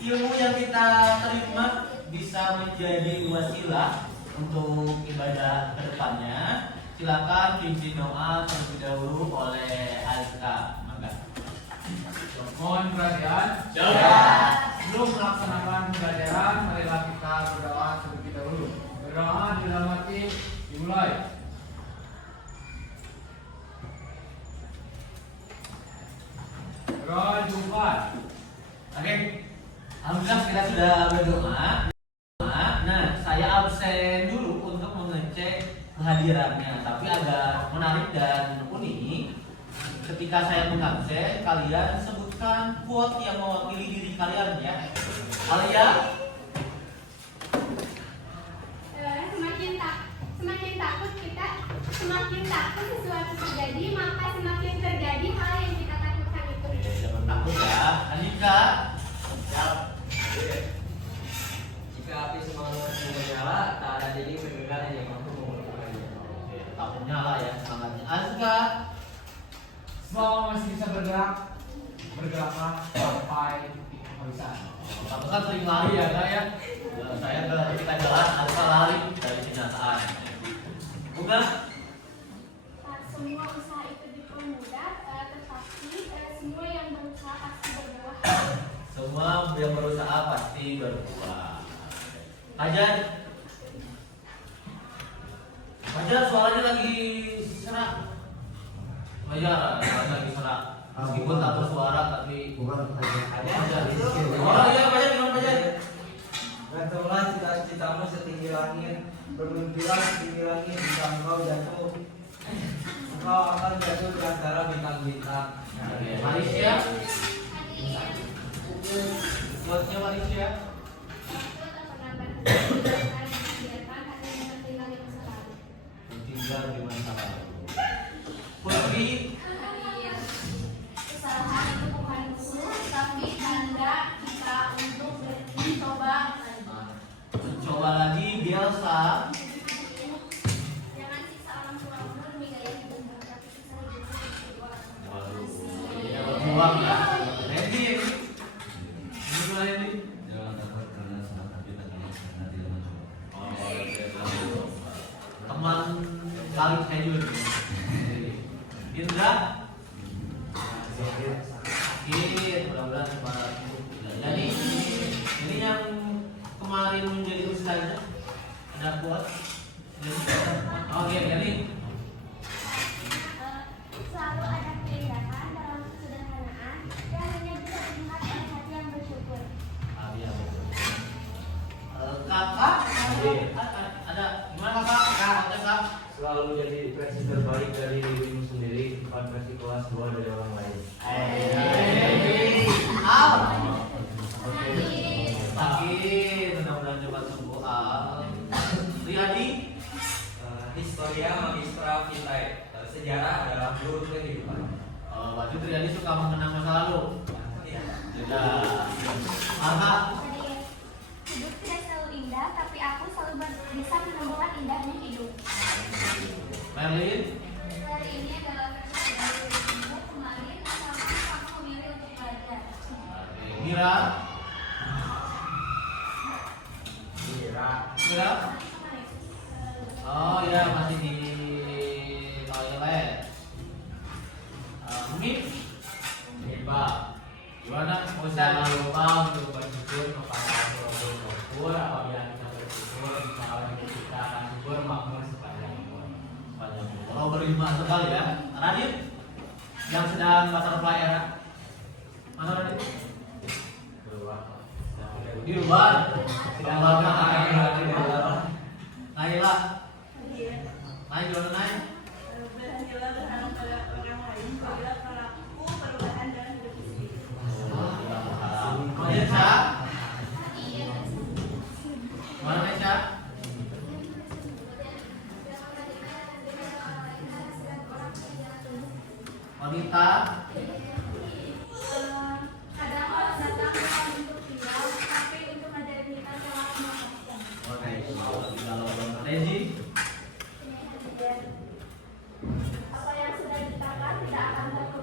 ilmu yang kita terima bisa menjadi wasilah untuk ibadah kedepannya. Silakan pimpin doa terlebih dahulu oleh Azka. Mangga. Mohon perhatian. Sebelum melaksanakan pembelajaran, marilah kita berdoa terlebih dahulu. Berdoa di dalam hati dimulai. Berdoa Jumat. Oke. Alhamdulillah kita sudah berdoa. Nah, saya absen dulu untuk mengecek kehadirannya. Tapi agak menarik dan unik. Ketika saya mengabsen, kalian sebutkan quote yang mewakili diri kalian ya. Alia? Semakin takut sesuatu terjadi, maka semakin terjadi hal yang kita takutkan itu. Jangan takut ya. Anika? Jika api semangat menyala, tak ada dinding kegagalan yang mampu menghentikannya. Tetap menyala ya semangatnya. Azka? Semua masih bisa bergeraklah sampai titik kehabisan. Kamu kan sering lari ya kak ya? Saya ketika jalan Azka lari dari kenyataan. Bunga? Semua usaha itu dipermudah, tetapi semua yang berusaha pasti berbuah. Semua yang berusaha pasti berbuah. Fajar? Fajar suaranya lagi serak. Fajar lagi serak. Meskipun tak bersuara tapi Bukan Fajar. Oh iya Fajar, gimana Fajar? Gantunglah cita-citamu setinggi langit, bermimpilah setinggi langit, jika engkau jatuh, engkau akan jatuh di antara bintang-bintang. Malaysia? Buatnya Malaysia? Tinggal di masa lalu. Putri? Kesalahan itu bukan musuh, tapi tanda kita untuk mencoba lagi. Mencoba lagi biasa. Jangan siksa orang tua demi gaya hidup, tapi siksa hidup kedua. Ya berjuang ya. Randy, ini gimana Randy? Jangan takut karena salah tapi takutlah karena tidak mencoba. Teman kali schedule. Indra? Sakit, mudah-mudahan cepat. Jadi ini yang kemarin menjadi ustazah ada kuat. Oke, jadi Selalu ada keindahan dalam kesederhanaan yang hanya bisa dilihat oleh hati yang bersyukur. iya betul. Kakak, ada gimana kakak? Kakak? Selalu jadi versi terbaik dari dirimu sendiri, bukan versi kelas dua dari orang lain. Al. Sakit, mudah-mudahan cepat sembuh Al. Riyadi? Historia Magistra Vitae, sejarah adalah guru kehidupan. Wajib Riyadi suka mengenang masa lalu. Iya. Tidak. Maka Hidup tidak selalu indah, tapi aku selalu bisa menemukan indahnya hidup. Merlin? Hari ini adalah versi dari dirimu kemarin, asalkan kamu memilih untuk belajar. Mira? Mira. Mira? Oh iya masih di toilet. Mungkin Hebat. gimana? Jangan lupa untuk bersyukur kepada Allah Subhanahu apabila kita bersyukur, insya Allah kita akan syukur makmur sepanjang umur. Kalau berlima sekali ya. Radit yang sedang butterfly era. Mana Radit? Di luar. Sedang butterfly. Naila. Naik gimana Naik? Berhentilah berharap pada orang lain, bila pelaku perubahan dalam hidup sendiri. Nesha? Mana Nesha? Wanita? Kadang orang datang bukan untuk tinggal, tapi untuk menjadi kita telah melepaskan. Rezi? Apa yang sudah dikatakan tidak akan terlupakan.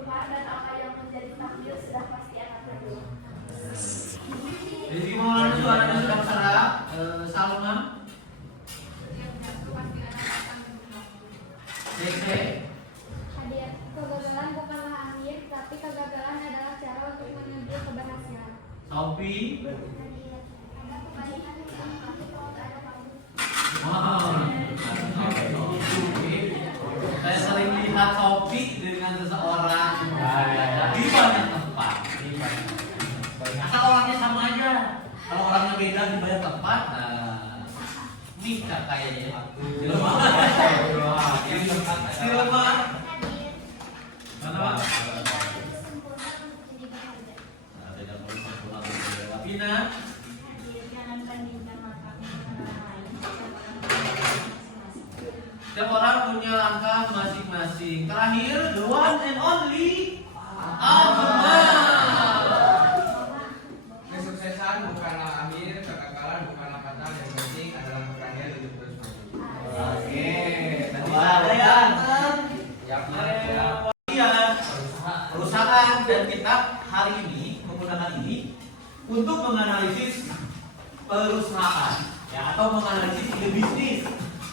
Salma, DC, Hadir. Kegagalan bukanlah akhir, tapi kegagalan adalah cara untuk menuju keberhasilan. Sophie, Hadir. Ada kebaikan di dalam hati kalau tak ada kamu. wow. Saya sering lihat Sophie dengan seseorang di banyak tempat. Asal orangnya sama aja. Kalau orangnya beda di banyak tempat, nikah kayaknya. Silema. Silema. Hadir. Mana Pak? Tidak sempurna untuk jadi bahagia. Nah, tidak perlu sempurna untuk berbeda. Pina. Hadir, jangan bandingkan langkahmu dengan orang lain. Masing-masing. Setiap orang punya langkah masing-masing. Terakhir, the one and only Agama. Kesuksesan bukanlah akhir, kegagalan bukanlah kata, yang penting adalah keberanian hidup terus maju. Oke, tadi ada ya. Ya, Kemudian perusahaan dan kita hari ini menggunakan ini untuk menganalisis perusahaan ya atau menganalisis ide bisnis.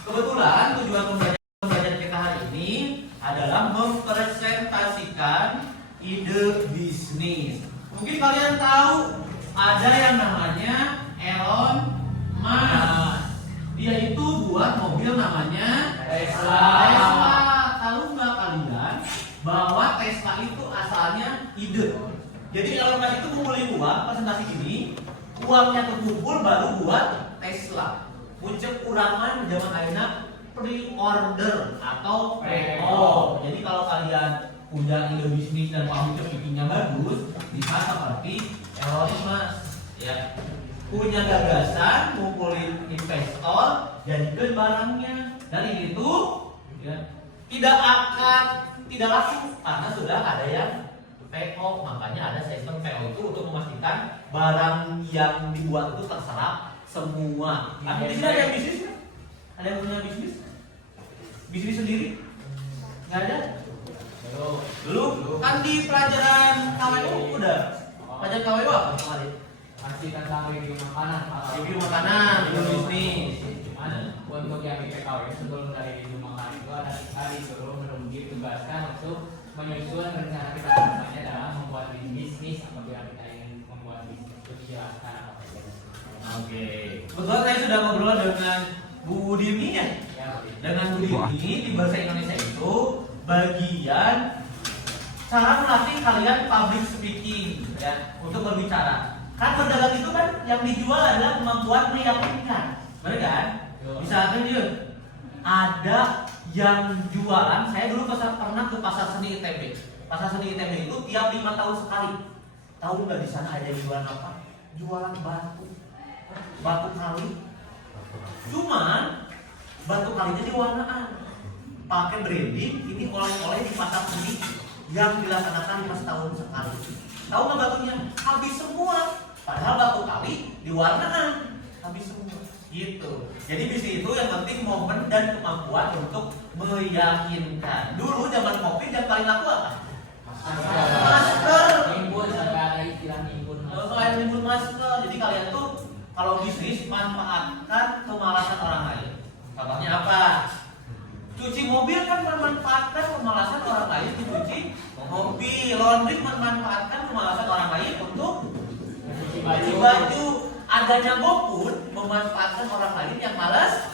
Kebetulan tujuan pembelajaran kita hari ini adalah mempresentasikan ide bisnis. Mungkin kalian tahu ada yang namanya Elon Musk. Dia itu buat mobil namanya Tesla. Tahu nggak kalian bahwa Tesla itu asalnya ide. Jadi Elon Musk itu ngumpulin uang presentasi ini, uangnya terkumpul baru buat Tesla. Puncak urangan zaman ayeuna pre-order atau PO. Jadi kalau kalian punya ide bisnis dan pamit bikinnya bagus, bisa seperti Elon Musk ya. Punya gagasan, ngumpulin investor, jadikan barangnya. Dari itu ya, tidak laku karena sudah ada yang PO. Makanya ada sistem PO itu untuk memastikan barang yang dibuat itu terserap semua. Tapi di sini ada yang bisnis kan? Ada yang punya bisnis? Bisnis sendiri? Nggak ada? Belum? Kan di pelajaran KWU udah. Pelajaran KWU apa kemarin? Masih tentang review makanan. Review makanan, review bisnis. Cuman untuk yang IPKW sebelum dari review makanan itu ada disuruh ditugaskan untuk menyusun rencana kita kedepannya dalam membuat bisnis apabila kita ingin membuat bisnis itu dijelaskan apa saja. Oke. Kebetulan saya sudah ngobrol dengan Bu Dini ya. Ya, Dengan Bu Dini di bahasa Indonesia itu bagian cara melatih kalian public speaking ya untuk berbicara. Kan berdagang itu kan yang dijual adalah kemampuan meyakinkan, benar kan? Misalkan dia ada yang jualan, saya dulu pernah ke pasar seni ITB. Pasar seni ITB itu tiap 5 tahun sekali. Tahu nggak di sana ada yang jualan apa? Jualan batu kali. Cuman batu kalinya diwarnaan, pakai branding. Ini oleh-oleh di pasar seni yang dilaksanakan 5 tahun sekali. Tahu nggak batunya? Habis semua. Padahal batu kali diwarnaan, habis semua. Gitu. Jadi bisnis itu yang penting momen dan kemampuan untuk meyakinkan. Dulu zaman COVID yang paling laku apa? Masker. Nimbun sampai ada istilah nimbun. Selain nimbun masker, jadi kalian tuh kalau bisnis manfaatkan kemalasan orang lain. Contohnya apa? Cuci mobil kan memanfaatkan kemalasan orang lain dicuci mobil. Laundry memanfaatkan kemalasan orang lain untuk cuci baju. Adanya GoFood memanfaatkan orang lain yang malas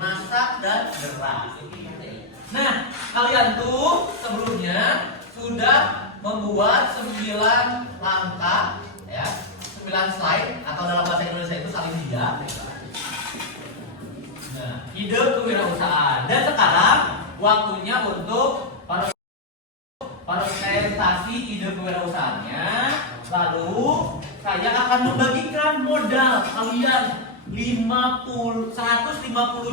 masak dan gerak. Nah, kalian tuh sebelumnya sudah membuat 9 langkah ya, 9 slide atau dalam bahasa Indonesia itu saling tiga. Nah, ide kewirausahaan. Dan sekarang waktunya untuk presentasi ide kewirausahaannya. Lalu saya akan membagikan modal kalian 150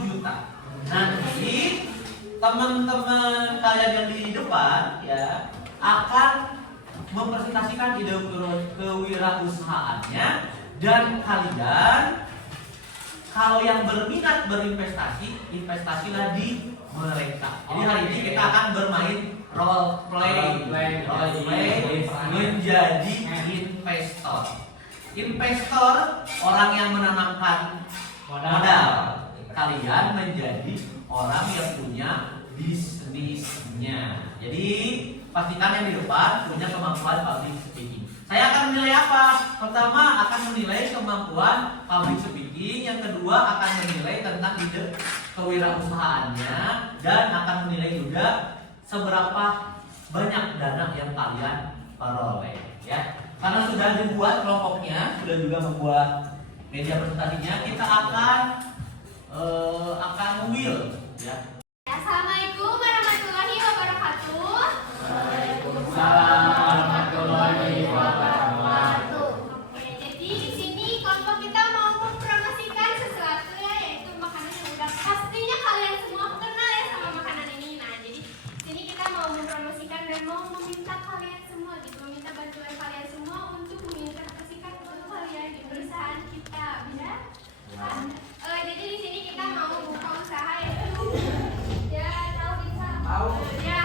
juta. Nanti teman-teman kalian yang di depan ya akan mempresentasikan ide kewirausahaannya, dan kalian kalau yang berminat berinvestasi, investasilah di mereka. Jadi hari ini kita akan bermain role play menjadi investor. Investor orang yang menanamkan modal. Kalian menjadi orang yang punya bisnisnya. Jadi pastikan yang di depan punya kemampuan public speaking. Saya akan menilai apa? Pertama akan menilai kemampuan public speaking. Yang kedua akan menilai tentang ide kewirausahaannya dan akan menilai juga seberapa banyak dana yang kalian peroleh. Ya, karena sudah dibuat kelompoknya, sudah juga membuat media presentasinya, kita akan will ya. Assalamualaikum warahmatullahi wabarakatuh. Waalaikumsalam warahmatullahi wabarakatuh. Oke, jadi di sini kelompok kita mau mempromosikan sesuatu ya, yaitu makanan yang udah pastinya kalian semua kenal ya sama makanan ini. Nah, jadi di sini kita mau mempromosikan dan mau meminta kalian semua gitu, meminta bantuan kalian semua untuk menginterpretasikan produk kalian di perusahaan kita, bisa? Jadi di sini kita mau buka usaha yaitu ya tahu bisa. Tahu. Ya.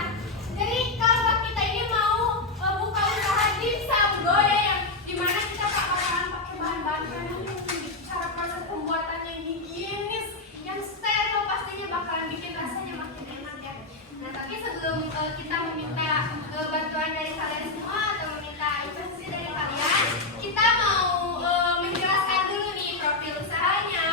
Jadi kalau kita ini mau buka usaha dimsum go ya, yang dimana kita bakalan pakai bahan-bahan premium, cara proses pembuatan yang higienis, yang steril, pastinya bakalan bikin rasanya makin enak ya. Nah tapi sebelum kita meminta bantuan dari kalian semua atau meminta investasi dari kalian, kita mau menjelaskan dulu nih profil usahanya,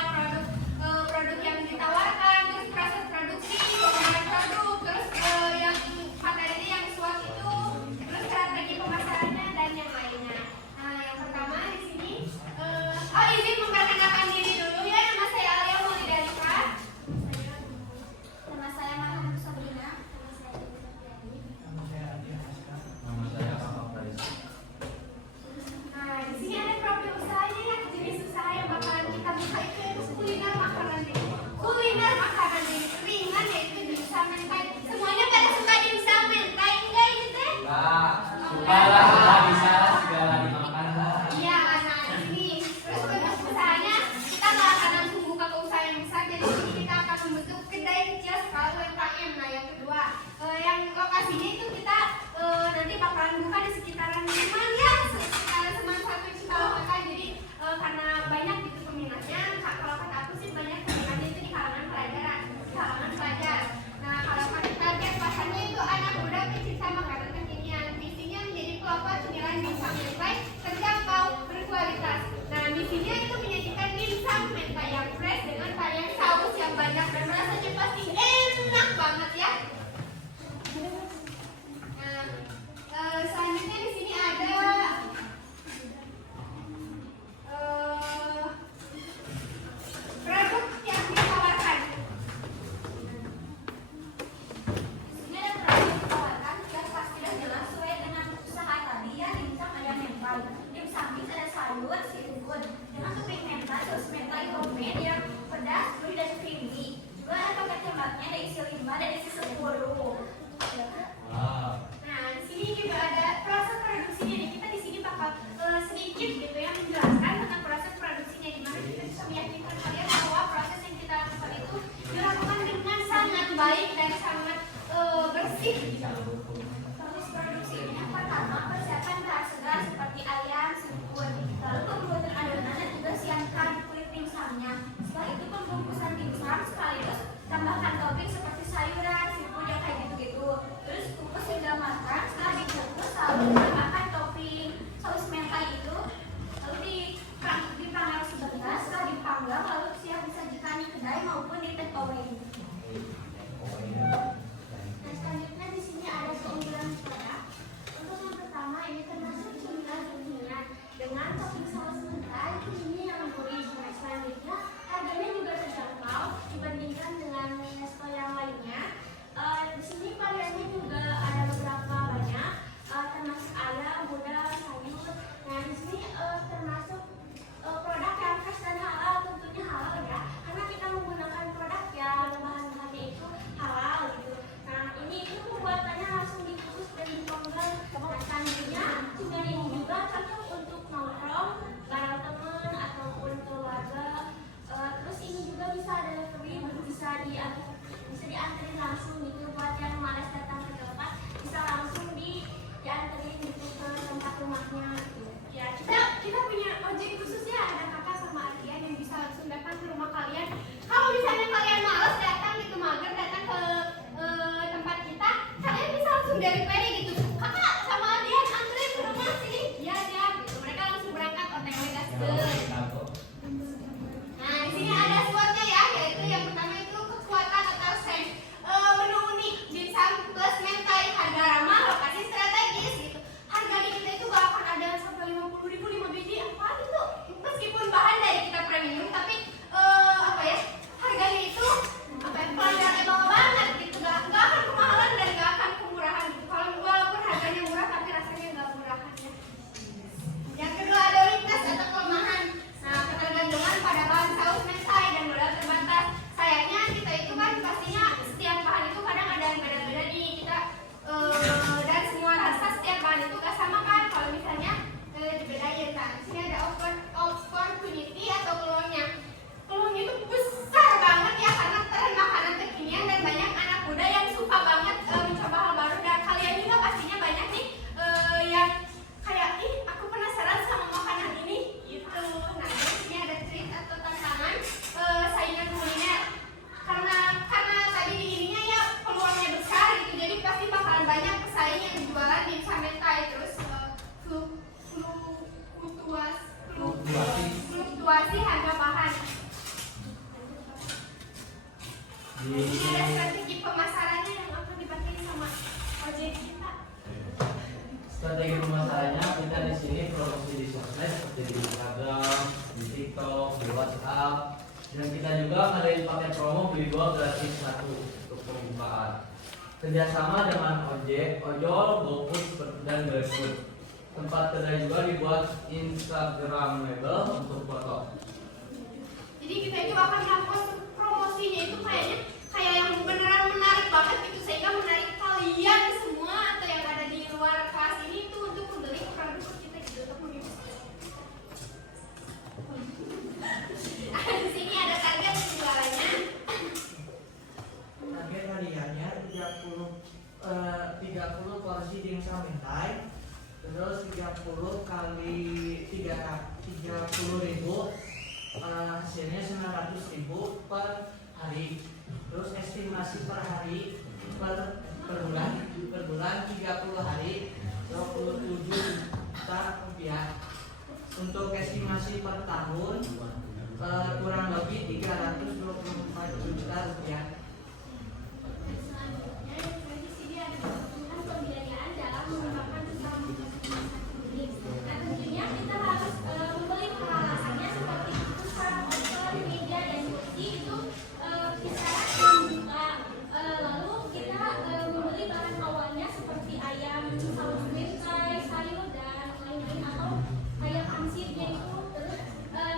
produk yang ditawarkan, terus proses produksi, pengembangan produk, terus yang materi yang SWOT itu, terus strategi pemasarannya dan yang lainnya. Nah, yang pertama di sini, izin memperkenalkan diri dulu ya. Nama saya Alia Maulidalika. Nama saya Maha Sabrina. Nama saya Nama saya Kakak Faris. Nah, di sini ada profil usahanya ya. Jenis usaha yang bakalan kita buka itu yaitu kuliner makanan dini. Kuliner makanan dini ringan yaitu dimsum mentai. Semuanya pada suka dimsum mentai enggak ini teh? Suka lah, bisa lah, segala dimakan lah. Iya, nah di sini. Terus untuk usahanya kita nggak akan langsung buka ke usaha yang besar. Jadi di sini kita akan membentuk kedai kecil skala UMKM. Nah, yang kedua, yang lokasinya itu kita nanti bakalan buka di sekitaran Seman ya, sekitaran Seman 1 Cikalokan. Jadi karena banyak gitu peminatnya, kalau kata aku sih banyak peminatnya itu di kalangan pelajar. Nah, kalau target pasarnya itu anak muda pecinta makanan kekinian. Visinya menjadi pelopor cemilan dimsum mentai terjangkau berkualitas. Nah, misinya itu menyajikan dimsum mentai yang fresh dengan varian saus yang banyak dan rasanya pasti enak banget ya. Nah, selanjutnya di sini ada produk yang ditawarkan. Di sini ada produk yang ditawarkan yang pasti dan jelas sesuai dengan usaha tadi ya. Dimsum ada mentai, dimsum mix ada sayur, seafood dengan topping mentai, saus mentai homemade yang pedas, gurih dan creamy. Juga ada paket tembaknya, ada isi 5 dan isi 10. Wow. Nah, di sini juga ada proses produksinya nih. Kita di sini bakal sedikit gitu ya menjelaskan tentang proses produksinya, di mana kita bisa meyakinkan kalian bahwa proses yang kita lakukan itu dilakukan dengan sangat baik dan sangat bersih. Proses produksi ini yang pertama persiapan bahan segar seperti ayam, seafood, lalu pembuatan adonan dan juga siapkan kulit dimsumnya. Setelah itu pembungkusan dimsum sekaligus tambahkan topping seperti sayuran, seafood yang kayak Dan kita juga ngadain paket promo beli 2 gratis 1 untuk pembukaan. Kerjasama dengan ojek, ojol, GoFood dan GrabFood. Tempat kedai juga dibuat Instagramable untuk foto. Jadi kita itu akan melakukan promosinya itu kayaknya kayak yang beneran menarik banget gitu, sehingga menarik kalian semua atau yang ada di luar kelas ini tuh untuk membeli produk kita gitu, untuk mengikuti. Di sini ada target penjualannya. Target hariannya 30 porsi dimsum mentai, terus 30 kali 30.000, hasilnya 900.000 per hari. Terus estimasi per hari per bulan 30 hari 27 juta rupiah. Untuk estimasi per tahun kurang lebih 324 juta rupiah. Selanjutnya, di sini ada kebutuhan pembiayaan dalam mengembangkan usaha multimedia ini. Nah, tentunya kita harus membeli peralatannya seperti pulsa, motor, media, dan kursi itu kisaran 6 juta. Lalu kita membeli bahan awalnya seperti ayam, saus mentai, sayur, dan lain-lain, atau ayam pangsitnya itu terus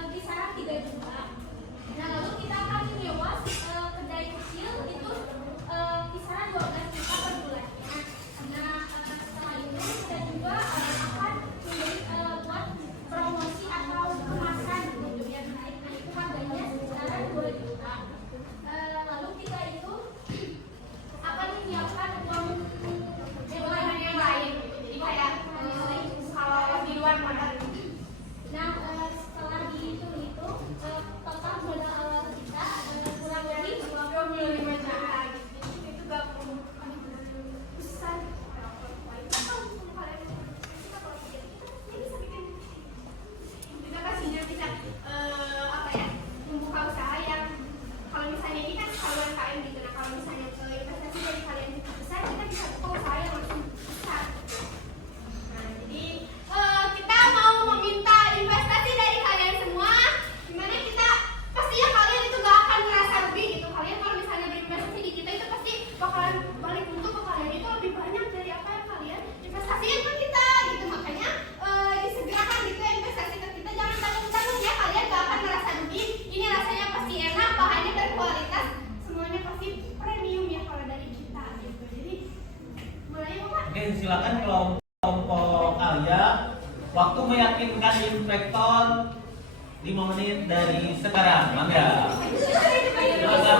kisaran 3 juta. Nah, lalu kita akan menyewa kedai kecil itu kisaran 12 juta per bulannya. Nah, setelah itu kita juga akan membeli buat promosi atau kemasan gitu biar naik. Nah, itu harganya kisaran 2 juta. Lalu kita itu akan menyiapkan uang bulanan yang lain gitu. Jadi kayak kalau di luar modal. Nah, setelah dihitung itu total modal awal kita kurang lebih 25 juta gitu. Jadi itu gak perlu besar. Kita pastinya bisa apa ya, membuka usaha yang kalau misalnya ini kan kalau UMKM gitu. Nah, kalau misalnya investasi dari kalian besar, kita bisa buka usaha yang langsung besar. Nah, jadi kita mau meminta investasi dari kalian semua, dimana kita pastinya kalian itu gak akan merasa rugi gitu. Kalian kalau misalnya berinvestasi di kita itu pasti bakalan balik untuk ke kalian itu lebih banyak dari apa yang kalian investasikan ke kita gitu. Makanya disegerakan gitu ya investasi ke kita, jangan tanggung-tanggung ya, kalian gak akan merasa rugi. Ini rasanya pasti enak, bahannya berkualitas, semuanya pasti premium ya kalau dari kita gitu. Jadi mulai ya Pak. Oke, silakan kelompok Alia. Waktu meyakinkan inspektor 5 menit dari sekarang. Mangga. Silakan.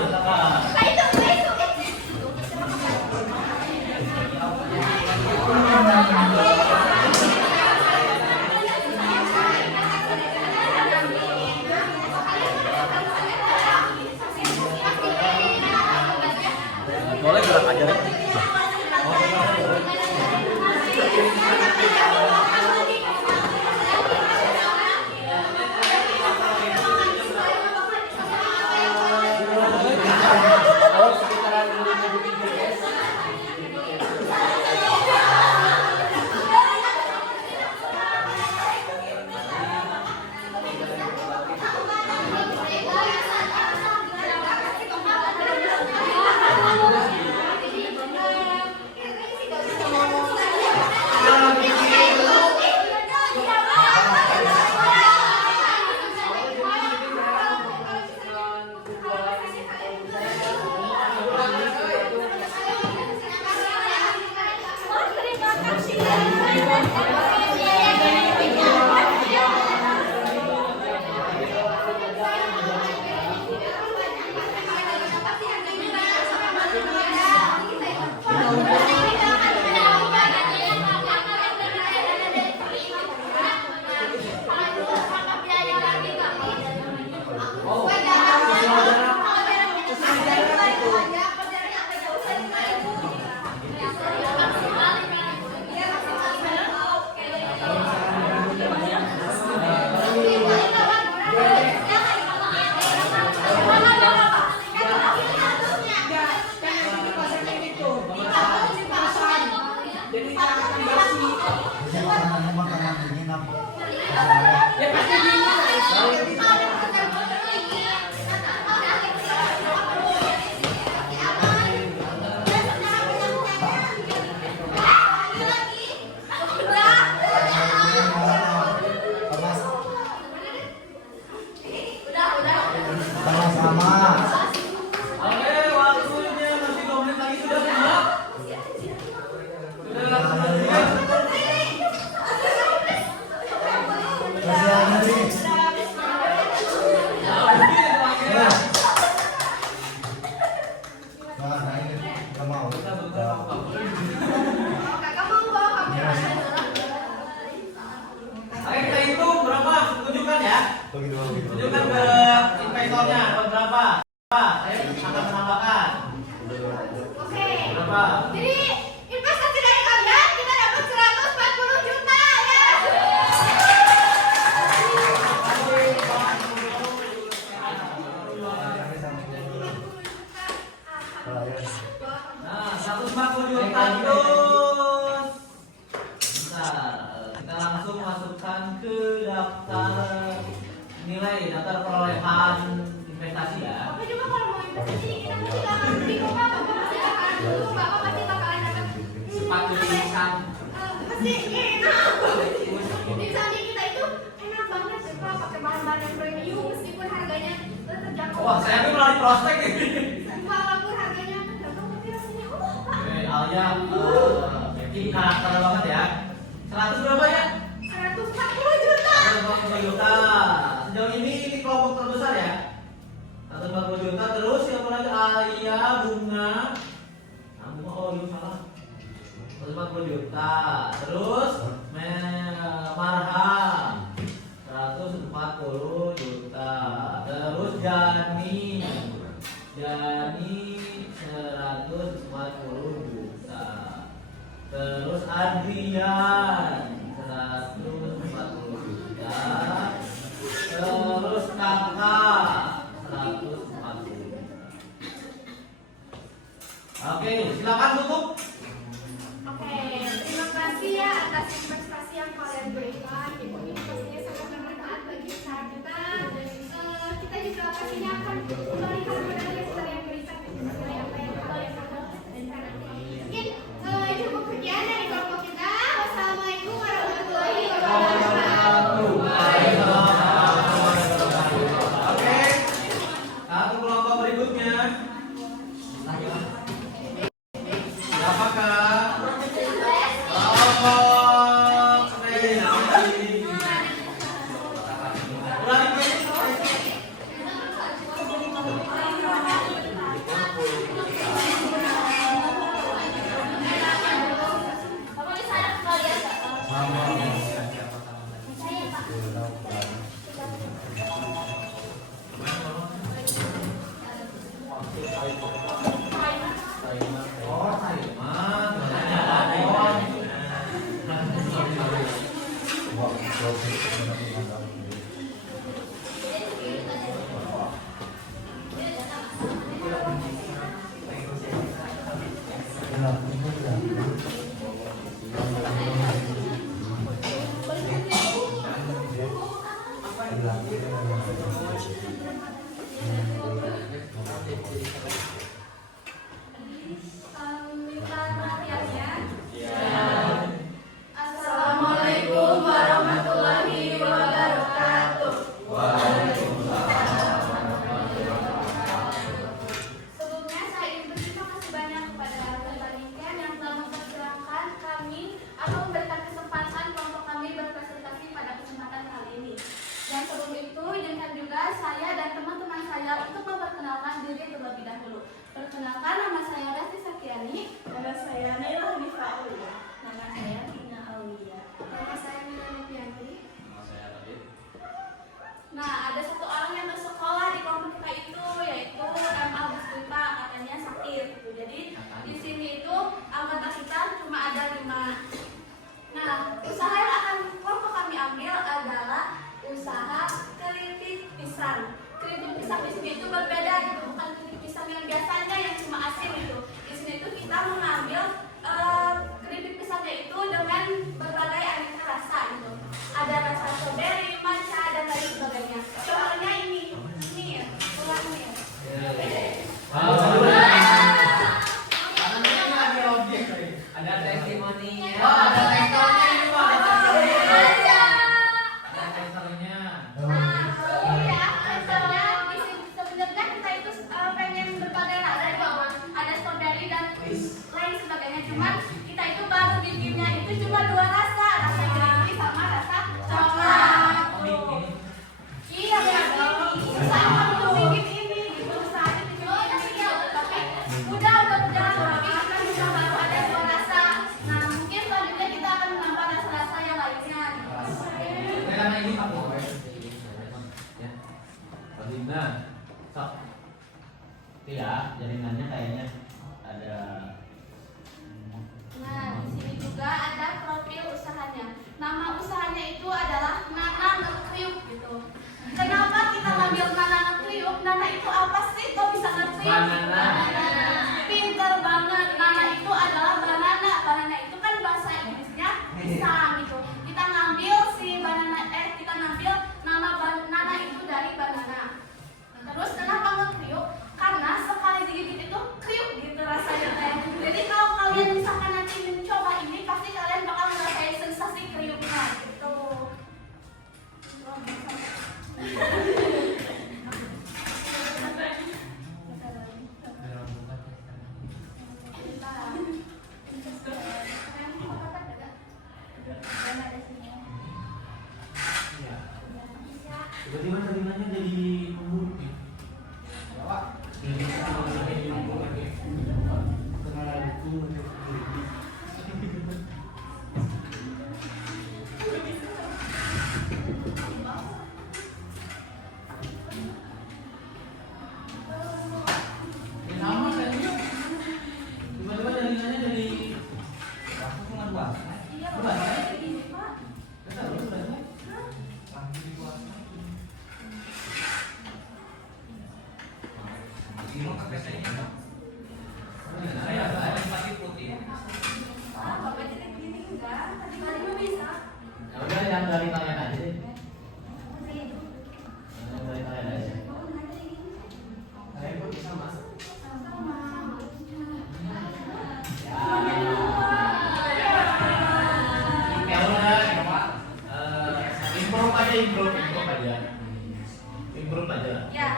Boleh gerak aja deh. Kalau sekitaran 5 detik guys. Tunjukkan ke investornya berapa. Saya akan menambahkan. Oke. Berapa? Jadi investasi dari kalian kita dapat 140 juta ya. Nah, 140 juta terus. Bentar, kita langsung masukkan ke daftar nilai, daftar perolehan investasi ya. Bapak juga kalau mau investasi kita mesti dapat bingung Bapak pasti bakalan dulu Bapak pasti bakalan dapat Sepatu lisan. pasti enak banget. Di samping kita itu enak banget sih Pak pakai bahan-bahan yang premium meskipun harganya terjangkau. Wah, saya tuh melalui prospek nih. Walaupun harganya terjangkau tapi rasanya Oke, Alia, ini karakter banget ya. 100 berapa ya? 140 juta. 140 juta. Sejauh ini kelompok terbesar ya. 140 juta terus siapa lagi? Alia, Bunga. Nah, Bunga ini salah. 140 juta. Terus Marham 140 juta. Terus Jani 140 juta. Terus Adrian 140 juta. Terus Kakak 140. Oke, silakan tutup. Oke, terima kasih ya atas investasi yang kalian berikan. Ibu ini pastinya sangat bermanfaat bagi usaha kita. Dan kita juga pastinya akan memberikan modal yang kalian berikan sesuai apa yang kalian rencanakan. Mungkin itu pekerjaan dari kelompok kita. Wassalamualaikum warahmatullahi wabarakatuh. Oke, satu kelompok berikutnya. Siapakah? Kelompok Regi. Ulangi, Regi. Bapak bisa ada kalian saya Pak. Oh, saya mah. Assalamualaikum warahmatullahi wabarakatuh. Sebelumnya saya ingin berterima kasih banyak kepada panitia yang telah mempersilahkan kami atau memberikan kesempatan kelompok kami berpresentasi pada kesempatan kali ini. Dan sebelum itu, izinkan juga saya dan teman-teman saya untuk memperkenalkan diri terlebih dahulu. Perkenalkan, nama saya Resti Sakiani. Nama saya Naila Hanifah Aulia. Nama saya Tina Aulia. Nama saya Mila Novianti. Nah, ada satu orang yang bersekolah di kelompok kita itu, yaitu M. Agustina, katanya sakit. Gitu. Jadi di sini itu anggota kita cuma ada 5. Nah, usaha yang akan kelompok kami ambil adalah usaha keripik pisang. Keripik pisang di sini itu berbeda gitu, bukan keripik pisang yang biasanya yang cuma asin itu. Di sini itu kita mengambil keripik pisangnya itu dengan berbagai aneka rasa gitu. Ada rasa strawberry, matcha dan lain sebagainya. Contohnya ini ya, uangnya. Ada testimoninya. Oh, ada teksturnya ini, Pak. Ada teksturnya. Ada. Ada teksturnya. Nah, iya, misalnya di sini sebenarnya kita itu pengen berbagai rasa di bawah. Ada strawberry dan lain sebagainya. Nah, sok. Iya, jaringannya kayaknya ada. Nah, di sini juga ada profil usahanya. Nama usahanya itu adalah Nana Ngekriuk gitu. Kenapa kita ngambil Nana Ngekriuk? Nana itu apa sih? Kok bisa ngekriuk? Banana. Pinter banget. Nana itu adalah banana. Banana itu kan bahasa Inggrisnya pisang gitu. Kita ngambil kita ngambil nama banana itu dari banana. Terus kenapa ngekriuk? Karena sekali digigit itu kriuk gitu rasanya teh. Jadi kalau kalian misalkan nanti mencoba ini, pasti kalian bakal ngerasain sensasi kriuknya gitu. Tiba-tiba jaringannya jadi pemburu. Sama tadi. Tiba-tiba jaringannya jadi Langsung bahasa. Iya, Apa? kayak gini, Pak. terus berarti. Ah, Bapak jadi gini enggak? Tadi mah bisa. Ya udah yang dari kalian aja deh. Yang dari kalian aja. Saya pun bisa mas. Ya udah, improve aja. Improve aja. Ya,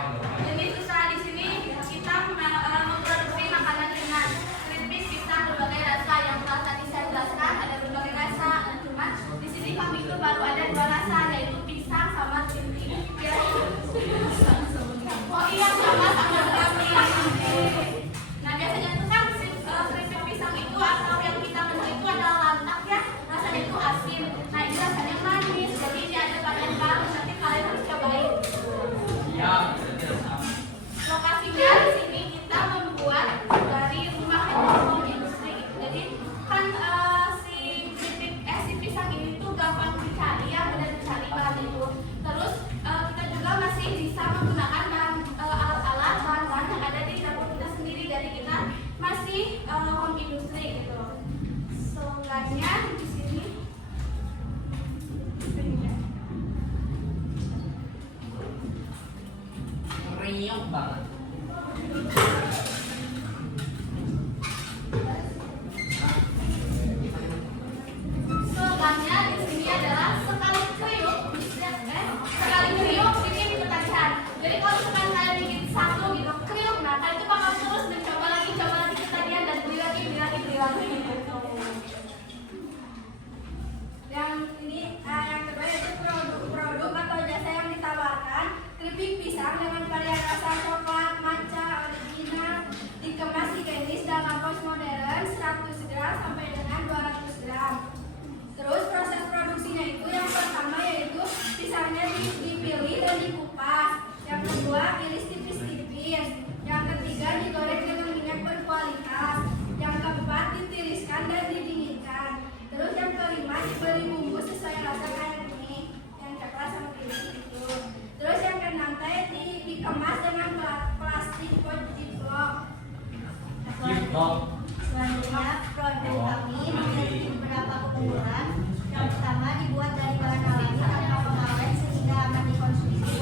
jenis usaha di sini kita memproduksi makanan ringan, keripik, pisang berbagai rasa yang telah tadi saya jelaskan ada berbagai rasa. Nah, cuma di sini kami itu baru ada 2 rasa yaitu pisang sama keripik. Oh iya sama keripik. Nah biasanya itu kan keripik pisang itu atau yang kita kenal itu adalah lantak ya, rasanya itu asin. Nah ini rasanya manis. Jadi ini ada bagian baru nanti kalian harus cobain. Ya. Lokasinya di sini kita membuat dari rumah home industri. Jadi kan si pisang ini tuh gampang dicari ya, mudah dicari bahan itu. Terus kita juga masih bisa menggunakan alat-alat bahan-bahan yang ada di dapur kita sendiri. Jadi kita masih home industri gitu. Slogannya di sini. Riuh banget. Slogannya di sini adalah sekali kriuk bikin ketagihan. Jadi kalau misalkan kalian bikin satu gitu kriuk, nah kalian itu bakal terus mencoba lagi ketagihan dan beli lagi gitu. Yang ini yang kedua yaitu produk atau jasa yang ditawarkan keripik pisang dengan varian rasa coklat, matcha, original, dikemas higienis dalam pos modern 100 gram sampai dengan 200 gram. Terus proses produksinya itu yang pertama yaitu pisangnya dipilih dan dikupas. Yang kedua iris tipis-tipis. Yang ketiga digoreng dengan minyak berkualitas. Yang keempat ditiriskan dan didinginkan. Terus yang kelima diberi bumbu sesuai rasa kayak ini, yang coklat sama iris itu. Terus yang keenam dikemas dengan plastik ziplock. Selanjutnya, produk kami memiliki beberapa keunggulan. Yang pertama, dibuat dari bahan alami tanpa pengawet sehingga aman dikonsumsi.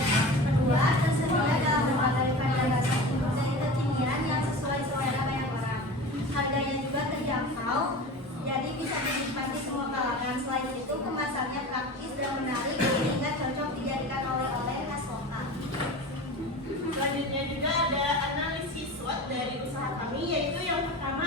Kedua, tersedia dalam berbagai varian rasa untuk daya kekinian yang sesuai selera banyak orang. Harganya juga terjangkau, jadi bisa dinikmati semua kalangan. Selain itu, kemasannya praktis dan menarik sehingga cocok dijadikan oleh-oleh khas lokal. Selanjutnya juga ada analisis SWOT dari usaha kami, yaitu yang pertama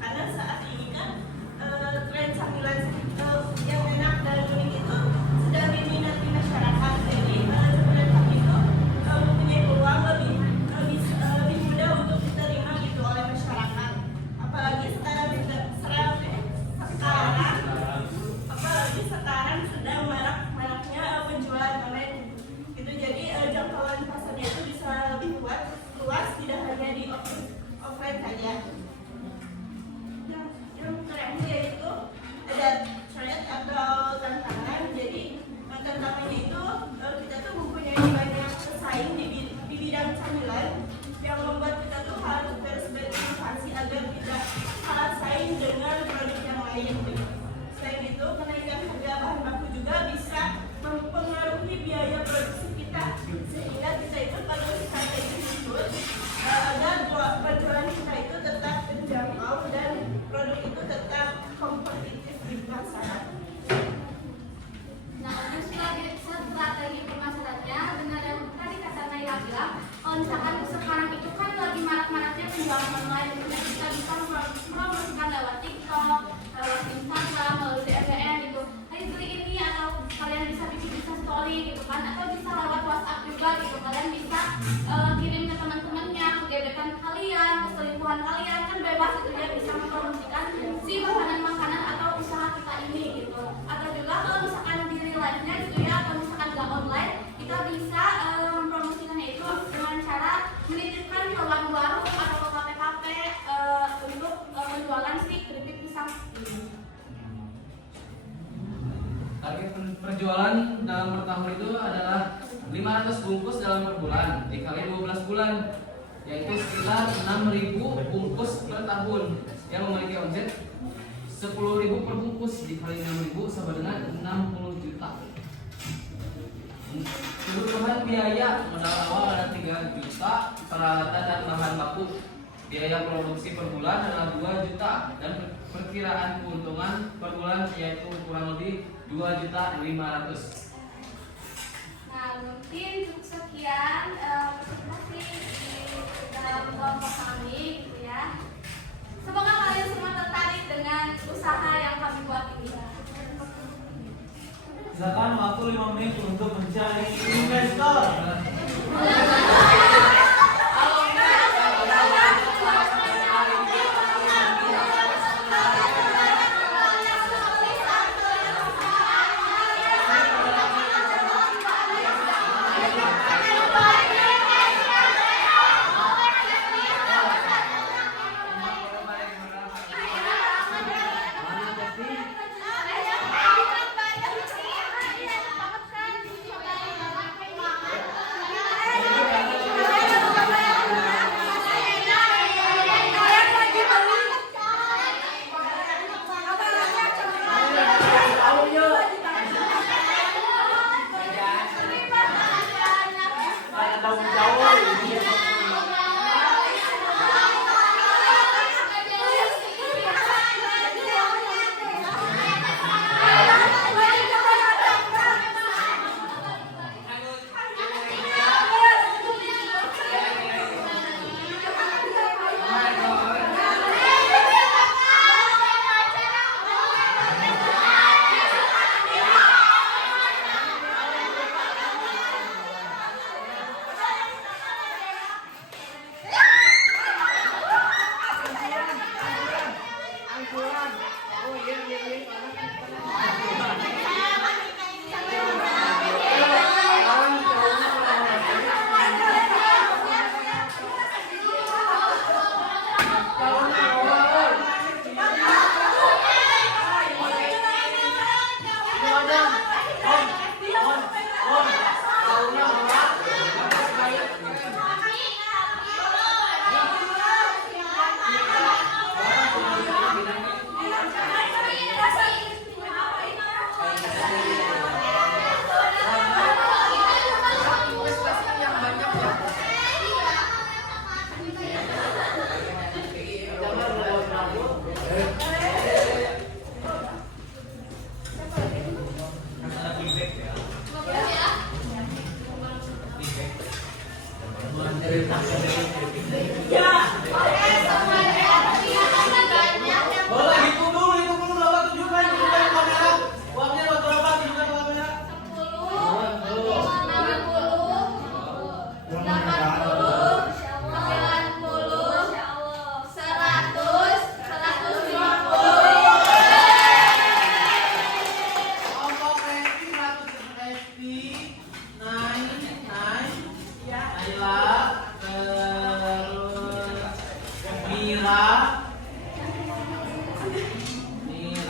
karena saat ini kan tren camilan yang enak dan unik itu sedang diminati masyarakat. Jadi sebenarnya kami itu mempunyai peluang lebih mudah untuk diterima gitu oleh masyarakat. Apalagi sekarang sedang maraknya penjualan online gitu. Jadi jangkauan pasarnya itu bisa lebih luas, tidak hanya di offline saja. Yang terakhir yaitu ada challenge atau tantangan. Jadi tantangannya itu kita tuh mempunyai banyak pesaing di bidang camilan yang membuat kita tuh harus terus berinovasi agar tidak kalah saing dengan produk yang lain. Selain itu, kenaikan harga bahan baku juga bisa mempengaruhi biaya produksi kita, sehingga kita itu perlu strategi khusus agar penjualan kita itu tetap terjangkau dan produk itu tetap kompetitif di pasaran. Nah, untuk strategi pemasarannya, benar yang tadi kata Naila bilang, misalkan sekarang itu kan lagi marak-maraknya penjualan online, kita bisa promosikan lewat TikTok, lewat Instagram, melalui DM gitu. Ayo beli ini, atau kalian bisa bikin story gitu kan, atau bisa lewat WhatsApp juga gitu. Kalian bisa kirim ke teman-temannya, ke gebetan kalian, ke selingkuhan kalian, kan bebas gitu ya, bisa mempromosikan si makanan-makanan atau usaha kita ini gitu. Atau juga kalau misalkan di real life-nya gitu ya, atau misalkan nggak online, kita bisa mempromosikannya itu dengan cara menitipkan ke warung-warung atau ke kafe-kafe untuk penjualan si keripik pisang ini. Target perjualan dalam per tahun itu adalah 500 bungkus dalam per bulan dikali 12 bulan, yaitu sekitar 6.000 bungkus per tahun yang memiliki omset 10.000 per bungkus dikali 6.000 sama dengan 60 juta. Kebutuhan biaya modal awal ada 3 juta, peralatan dan bahan baku. Biaya produksi per bulan adalah 2 juta dan perkiraan keuntungan per bulan yaitu kurang lebih 2.500.000. Nah, mungkin cukup sekian presentasi di dalam kelompok kami gitu ya. Semoga kalian semua tertarik dengan usaha yang kami buat ini. Silakan waktu 5 menit untuk mencari investor. Ayo,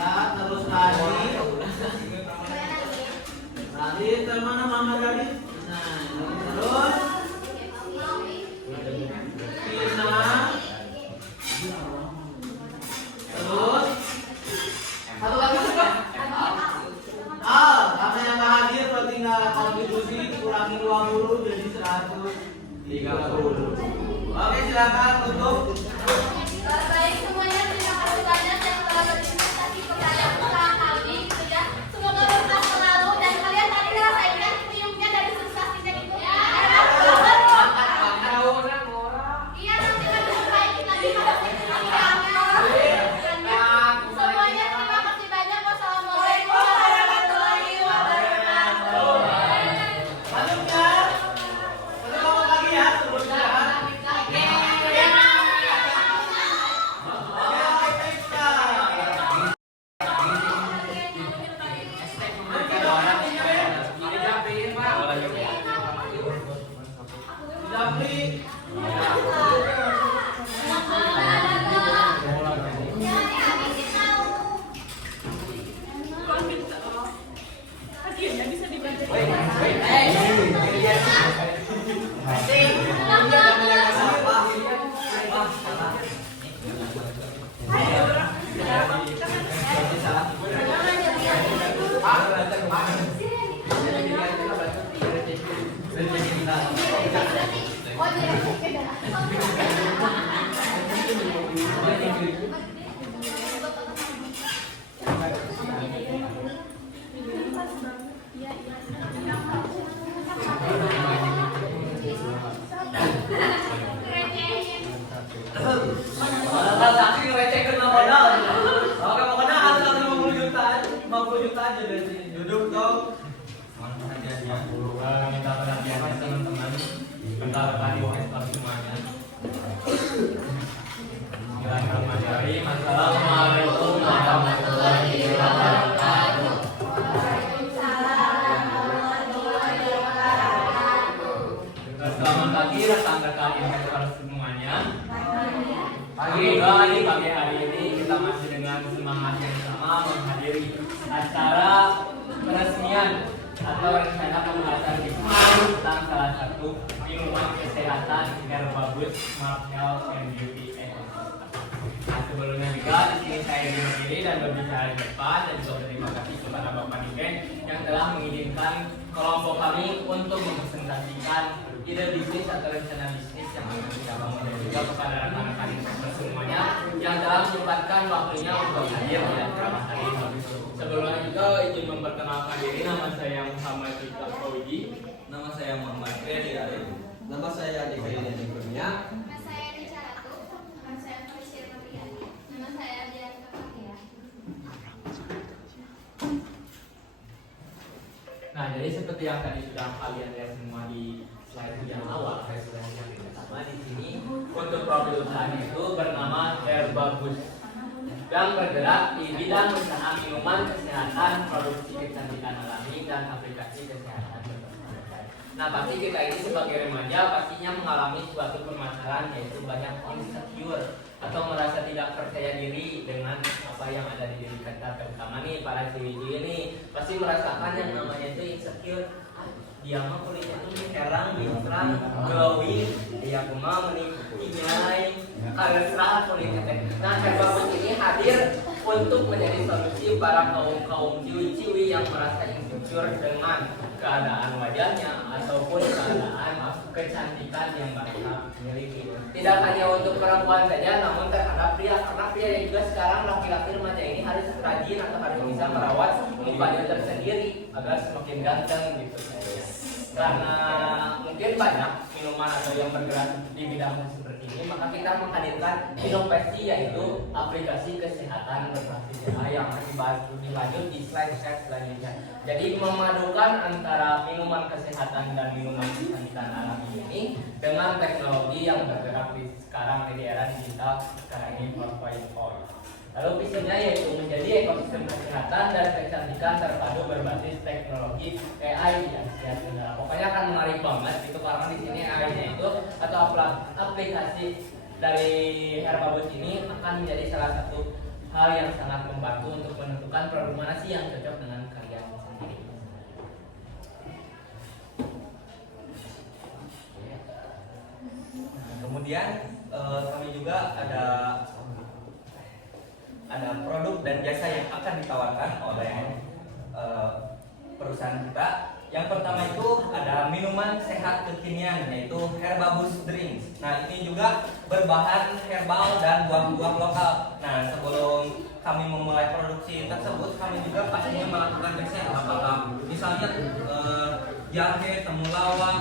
Bisa terus lagi. Radit, mana Mama Radit? Nah, terus Tina. Terus satu lagi siapa? Karena yang nggak hadir berarti nggak kontribusi, kurangi uang dulu jadi 130. Oke, silakan untuk Baik semuanya, terima kasih banyak yang telah berinvestasi kepada usaha kami gitu ya. Semoga berkah selalu dan kalian tadi ngerasain kan senyumnya dari sensasinya itu. Iya, nanti kan diperbaikin lagi pada semuanya terima kasih banyak. Wassalamualaikum warahmatullahi wabarakatuh. selanjutnya. Satu ngomong lagi ya sebelumnya. Hadiahnya bisa dibaca. Transaksi ngerecehkan modal. Oke, pokoknya harus 50 juta, 50 juta aja dari sini. Duduk dong. Minta perhatiannya teman-teman. Bentar lagi WhatsApp semuanya. Bismillahirrahmanirrahim. Assalamualaikum warahmatullahi wabarakatuh. Selamat pagi rekan-rekan investor semuanya. Pagi hari ini kita masih dengan semangat yang sama menghadiri acara peresmian atau rencana pembahasan diskusi tentang salah satu minuman kesehatan Herbabus Smart Health and Beauty Ecosystem. Nah, sebelumnya juga di sini saya berdiri dan berbicara di depan dan juga berterima kasih kepada Bapak Niken yang telah mengizinkan kelompok kami untuk mempresentasikan ide bisnis atau rencana bisnis yang akan kita bangun dan juga kepada rekan-rekan investor semuanya yang telah menyempatkan waktunya untuk hadir di acara hari ini. Sebelumnya juga izin memperkenalkan diri, nama saya Muhammad Iqbal Fauji. Nama saya Muhammad Ferry Arif. Nama saya Andika Yudhani Kurnia. Nama saya Rica Ratu. Nama saya Felicia Marliani. Nama saya Dian Fatia. Nah, jadi seperti yang tadi sudah kalian lihat semua di slide yang awal, saya sudah yang pertama di sini untuk produk usahanya itu bernama Herbabus yang bergerak di bidang usaha minuman kesehatan, produksi kecantikan alami dan aplikasi kesehatan berkelanjutan. Nah, pasti kita ini sebagai remaja pastinya mengalami suatu permasalahan yaitu banyak insecure atau merasa tidak percaya diri dengan apa yang ada di diri kita, terutama nih para cewek-cewek ini pasti merasakan yang namanya itu insecure. Dia mah kulitnya tuh herang, terang, glowing, dia kumah menikmati kalesra kulitnya teh. Nah, Herbabus ini hadir untuk menjadi solusi para kaum ciwi-ciwi yang merasa insecure dengan keadaan wajahnya ataupun keadaan kecantikan yang mereka miliki. Tidak hanya untuk perempuan saja, namun terhadap pria, karena pria juga sekarang laki-laki remaja ini harus rajin atau harus bisa merawat mukanya tersendiri agar semakin ganteng gitu. Karena mungkin banyak minuman atau yang bergerak di bidang seperti ini, maka kita menghadirkan inovasi yaitu aplikasi kesehatan berbasis AI yang akan dibahas lebih lanjut di slide selanjutnya. Jadi memadukan antara minuman kesehatan dan minuman kecantikan alami ini dengan teknologi yang bergerak di sekarang di era digital sekarang ini 4.0. Lalu visinya yaitu menjadi ekosistem kesehatan dan kecantikan terpadu berbasis teknologi AI di Asia Tenggara. Pokoknya akan menarik banget gitu karena di sini AI-nya itu atau aplikasi dari Herbabus ini akan menjadi salah satu hal yang sangat membantu untuk menentukan produk mana sih yang cocok dengan kalian sendiri. Kemudian kami juga ada produk dan jasa yang akan ditawarkan oleh perusahaan kita. Yang pertama itu ada minuman sehat kekinian, yaitu Herbabus Drinks. Nah, ini juga berbahan herbal dan buah-buah lokal. Nah, sebelum kami memulai produksi tersebut, kami juga pastinya melakukan riset apakah misalnya jahe, temulawak,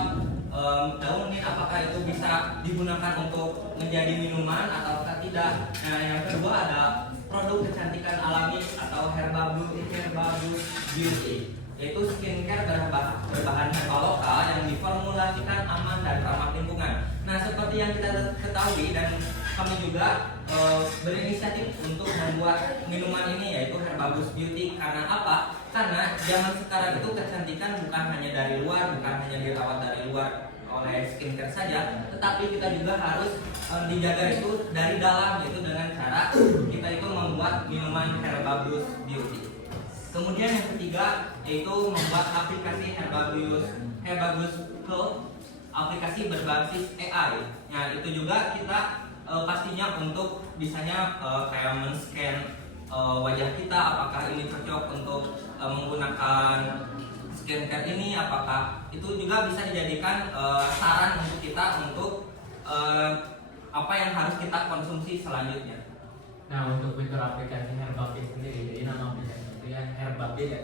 daun mint, apakah itu bisa digunakan untuk menjadi minuman ataukah tidak. Nah, yang kedua ada produk kecantikan alami atau Herbabus Beauty, yaitu skincare berbahan herbal lokal yang diformulasikan aman dan ramah lingkungan. Nah, seperti yang kita ketahui dan kami juga berinisiatif untuk membuat minuman ini, yaitu Herbabus Beauty. Karena apa? Karena zaman sekarang itu kecantikan bukan hanya dari luar, bukan hanya dirawat dari luar oleh skincare saja, tetapi kita juga harus dijaga itu dari dalam, yaitu dengan cara kita itu membuat minuman Herbabus Beauty. Kemudian yang ketiga yaitu membuat aplikasi Herbabus Cloud, aplikasi berbasis AI. Nah, itu juga kita pastinya untuk bisanya kayak men-scan wajah kita, apakah ini cocok untuk menggunakan skincare ini, apakah itu juga bisa dijadikan saran untuk kita untuk apa yang harus kita konsumsi selanjutnya. Nah, untuk fitur aplikasi Herbabis sendiri, jadi nama aplikasi itu yang Herbabis ya.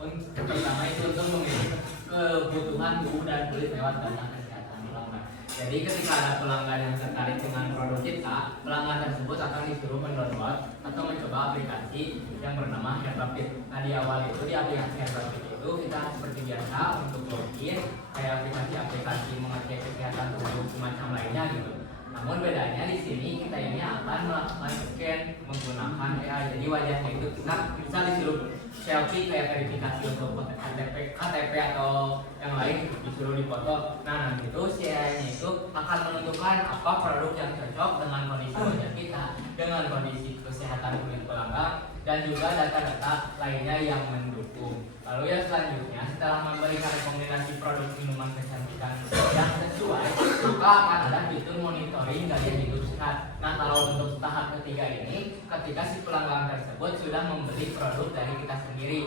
Untuk pertama itu untuk memiliki kebutuhan tubuh dan kulit lewat data kesehatan pelanggan. Jadi ketika ada pelanggan yang tertarik dengan produk kita, pelanggan tersebut akan disuruh mendownload atau mencoba aplikasi yang bernama Herbabis. Nah, di awal itu di aplikasi Herbabis itu kita seperti biasa untuk login kayak aplikasi mengecek kesehatan tubuh semacam lainnya gitu. Namun bedanya di sini kita ini akan melakukan scan menggunakan AI. Jadi wajahnya itu kita bisa disuruh selfie kayak verifikasi untuk KTP atau yang lain disuruh dipoto. Nah, nanti itu si AI-nya itu akan menentukan apa produk yang cocok dengan kondisi wajah kita, dengan kondisi kesehatan kulit pelanggan dan juga data-data lainnya yang mendukung. Lalu yang selanjutnya, setelah memberikan rekomendasi produk minuman kecantikan yang sesuai, maka akan ada fitur monitoring gaya hidup sehat. Nah, kalau untuk tahap ketiga ini, ketika si pelanggan tersebut sudah membeli produk dari kita sendiri,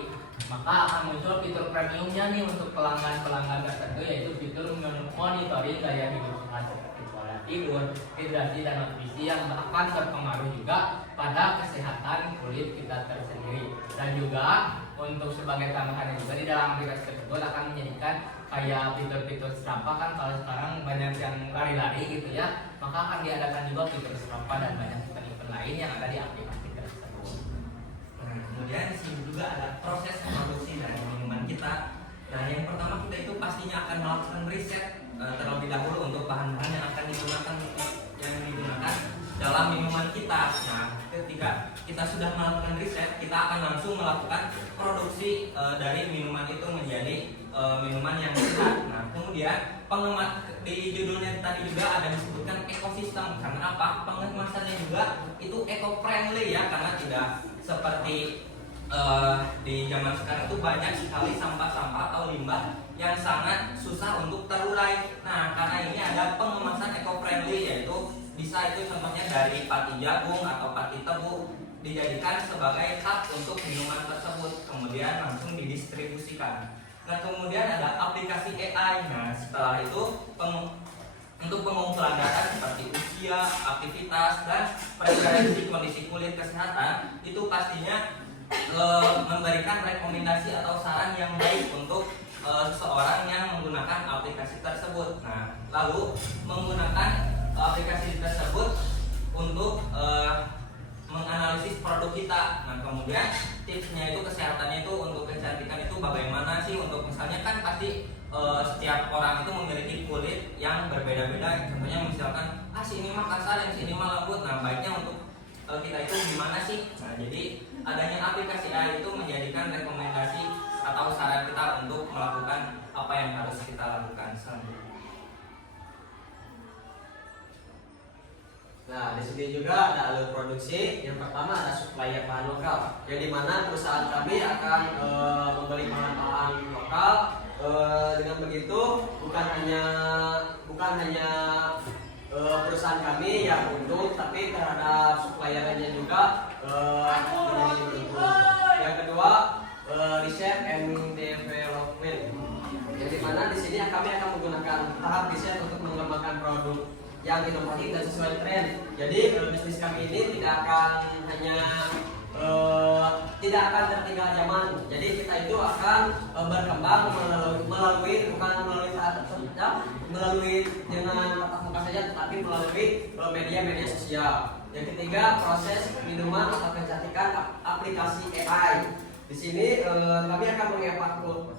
maka akan muncul fitur premiumnya nih untuk pelanggan-pelanggan tertentu, yaitu fitur monitoring gaya hidup sehat seperti pola tidur, hidrasi, dan nutrisi yang akan berpengaruh juga pada kesehatan kulit kita tersendiri. Dan juga untuk sebagai tambahan juga di dalam aplikasi tersebut akan menjadikan kayak fitur-fitur serapa. Kan kalau sekarang banyak yang lari-lari gitu ya, maka akan diadakan juga fitur serapa dan banyak event lain yang ada di aplikasi tersebut. Nah, kemudian di sini juga ada proses produksi dari minuman kita. Nah, yang pertama kita itu pastinya akan melakukan riset terlebih dahulu untuk bahan-bahan yang akan digunakan dalam minuman kita. Nah, ketika kita sudah melakukan riset, kita akan langsung melakukan produksi dari minuman itu menjadi minuman yang sehat. Nah, kemudian di judulnya tadi juga ada disebutkan ekosistem. Karena apa? Pengemasannya juga itu eco-friendly ya, karena tidak seperti di zaman sekarang itu banyak sekali sampah-sampah atau limbah yang sangat susah untuk terurai. Nah, karena ini ada pengemasan eco-friendly, yaitu bisa itu contohnya dari pati jagung atau pati tebu dijadikan sebagai cup untuk minuman tersebut, kemudian langsung didistribusikan. Nah, kemudian ada aplikasi AI. Nah, setelah itu untuk pengumpulan data seperti usia, aktivitas, dan preferensi kondisi kulit kesehatan itu pastinya memberikan rekomendasi atau saran yang baik untuk seseorang yang menggunakan aplikasi tersebut. Nah, lalu menggunakan aplikasi tersebut untuk menganalisis produk kita. Nah, kemudian tipsnya itu kesehatannya itu untuk kecantikan itu bagaimana sih, untuk misalnya kan pasti setiap orang itu memiliki kulit yang berbeda-beda. Contohnya misalkan si ini mah kasar, yang sini mah lembut. Nah, baiknya untuk kita itu gimana sih? Nah, jadi adanya aplikasi AI itu menjadikan rekomendasi atau saran kita untuk melakukan apa yang harus kita lakukan selanjutnya. Nah, di sini juga ada alur produksi. Yang pertama ada supplier bahan lokal, yang dimana perusahaan kami akan membeli bahan-bahan lokal. Dengan begitu bukan hanya perusahaan kami yang untung, tapi terhadap suppliernya juga menjadi untung. Yang kedua, research and development, yang dimana di sini kami akan menggunakan tahap riset untuk mengembangkan produk yang inovatif dan sesuai tren. Jadi bisnis kami ini tidak akan tertinggal zaman. Jadi kita itu akan berkembang melalui dengan tatap muka saja, tetapi melalui media-media sosial. Yang ketiga, proses minuman atau kecantikan aplikasi AI. Di sini kami akan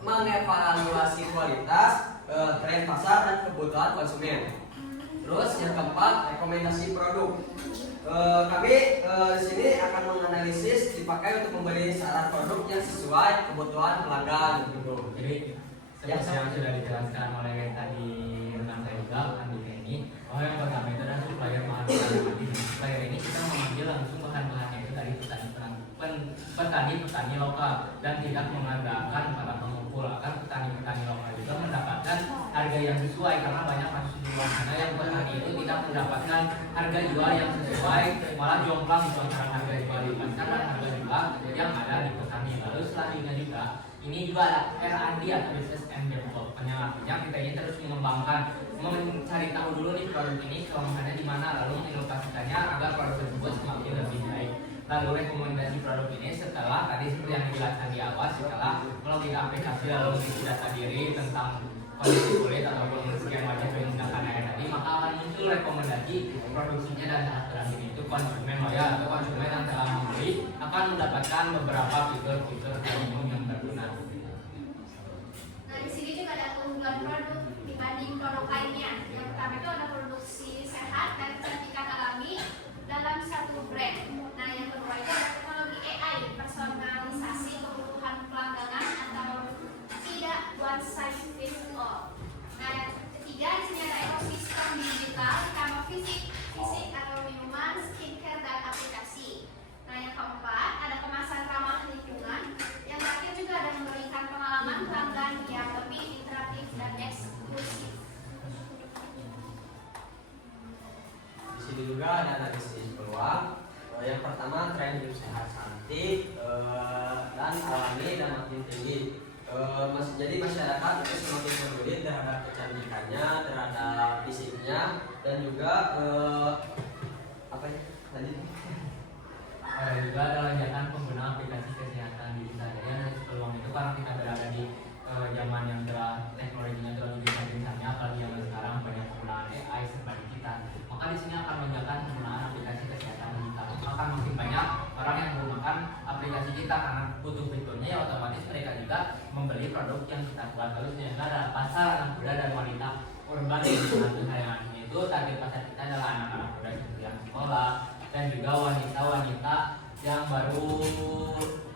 mengevaluasi kualitas, tren pasar dan kebutuhan konsumen. Terus yang keempat, rekomendasi produk. Kami di sini akan menganalisis dipakai untuk memberi saran produk yang sesuai kebutuhan pelanggan. Gitu. Jadi seperti yang sudah dijelaskan oleh tadi rekan saya juga Andika ini, yang pertama itu adalah supplier bahan lokal. Di supplier ini kita mengambil langsung bahan-bahannya itu dari petani lokal dan tidak mengandalkan para pengumpul. Akan petani lokal juga mendapatkan harga yang sesuai, karena banyak kasus di luar sana yang petani itu tidak mendapatkan harga jual yang sesuai, malah jomplang itu antara harga jual di pasar dan harga jual yang ada di petani. Lalu selanjutnya juga ini juga ada R&D atau Research and Development, yang artinya kita ini terus mengembangkan, mencari tahu dulu nih produk ini kelemahannya di mana, lalu menginovasikannya agar produk tersebut semakin lebih baik. Lalu rekomendasi produk ini setelah tadi seperti yang dijelaskan di awal, setelah melalui aplikasi lalu mengisi data diri tentang kondisi kulit ataupun sekian wajah yang menggunakan air tadi, maka akan muncul rekomendasi produksinya dan tahap terakhir itu konsumen loyal atau konsumen yang telah membeli akan mendapatkan beberapa fitur-fitur premium yang berguna. Nah, di sini juga ada keunggulan produk dibanding produk lainnya. Yang pertama itu ada produksi sehat dan kecantikan alami dalam satu brand. Nah, yang kedua itu ada teknologi AI, personalisasi kebutuhan pelanggan atau tidak one size fits all. Nah, yang ketiga di sini ada ekosistem digital, sama fisik atau minuman, skincare dan aplikasi. Nah, yang keempat ada kemasan ramah lingkungan. Yang terakhir juga ada memberikan pengalaman pelanggan yang lebih interaktif dan eksklusif. Di sini juga ada analisis peluang. Yang pertama, tren hidup sehat, cantik dan alami dan makin tinggi. Jadi masyarakat itu semakin peduli terhadap kecantikannya, terhadap fisiknya, dan juga apa ya tadi? Juga ada lonjakan pengguna aplikasi kesehatan digital. Jadi analisis peluang itu karena kita berada di zaman yang telah teknologinya telah lebih canggih, apalagi zaman sekarang banyak penggunaan AI serba digital. Maka di sini akan lonjakan penggunaan aplikasi kesehatan digital. Akan makin banyak orang yang menggunakan aplikasi kita karena butuh fiturnya, ya otomatis mereka juga membeli produk yang kita buat. Lalu juga ada pasar anak muda dan wanita urban di satu sayangannya itu target pasar kita adalah anak-anak muda seperti yang sekolah dan juga wanita-wanita yang baru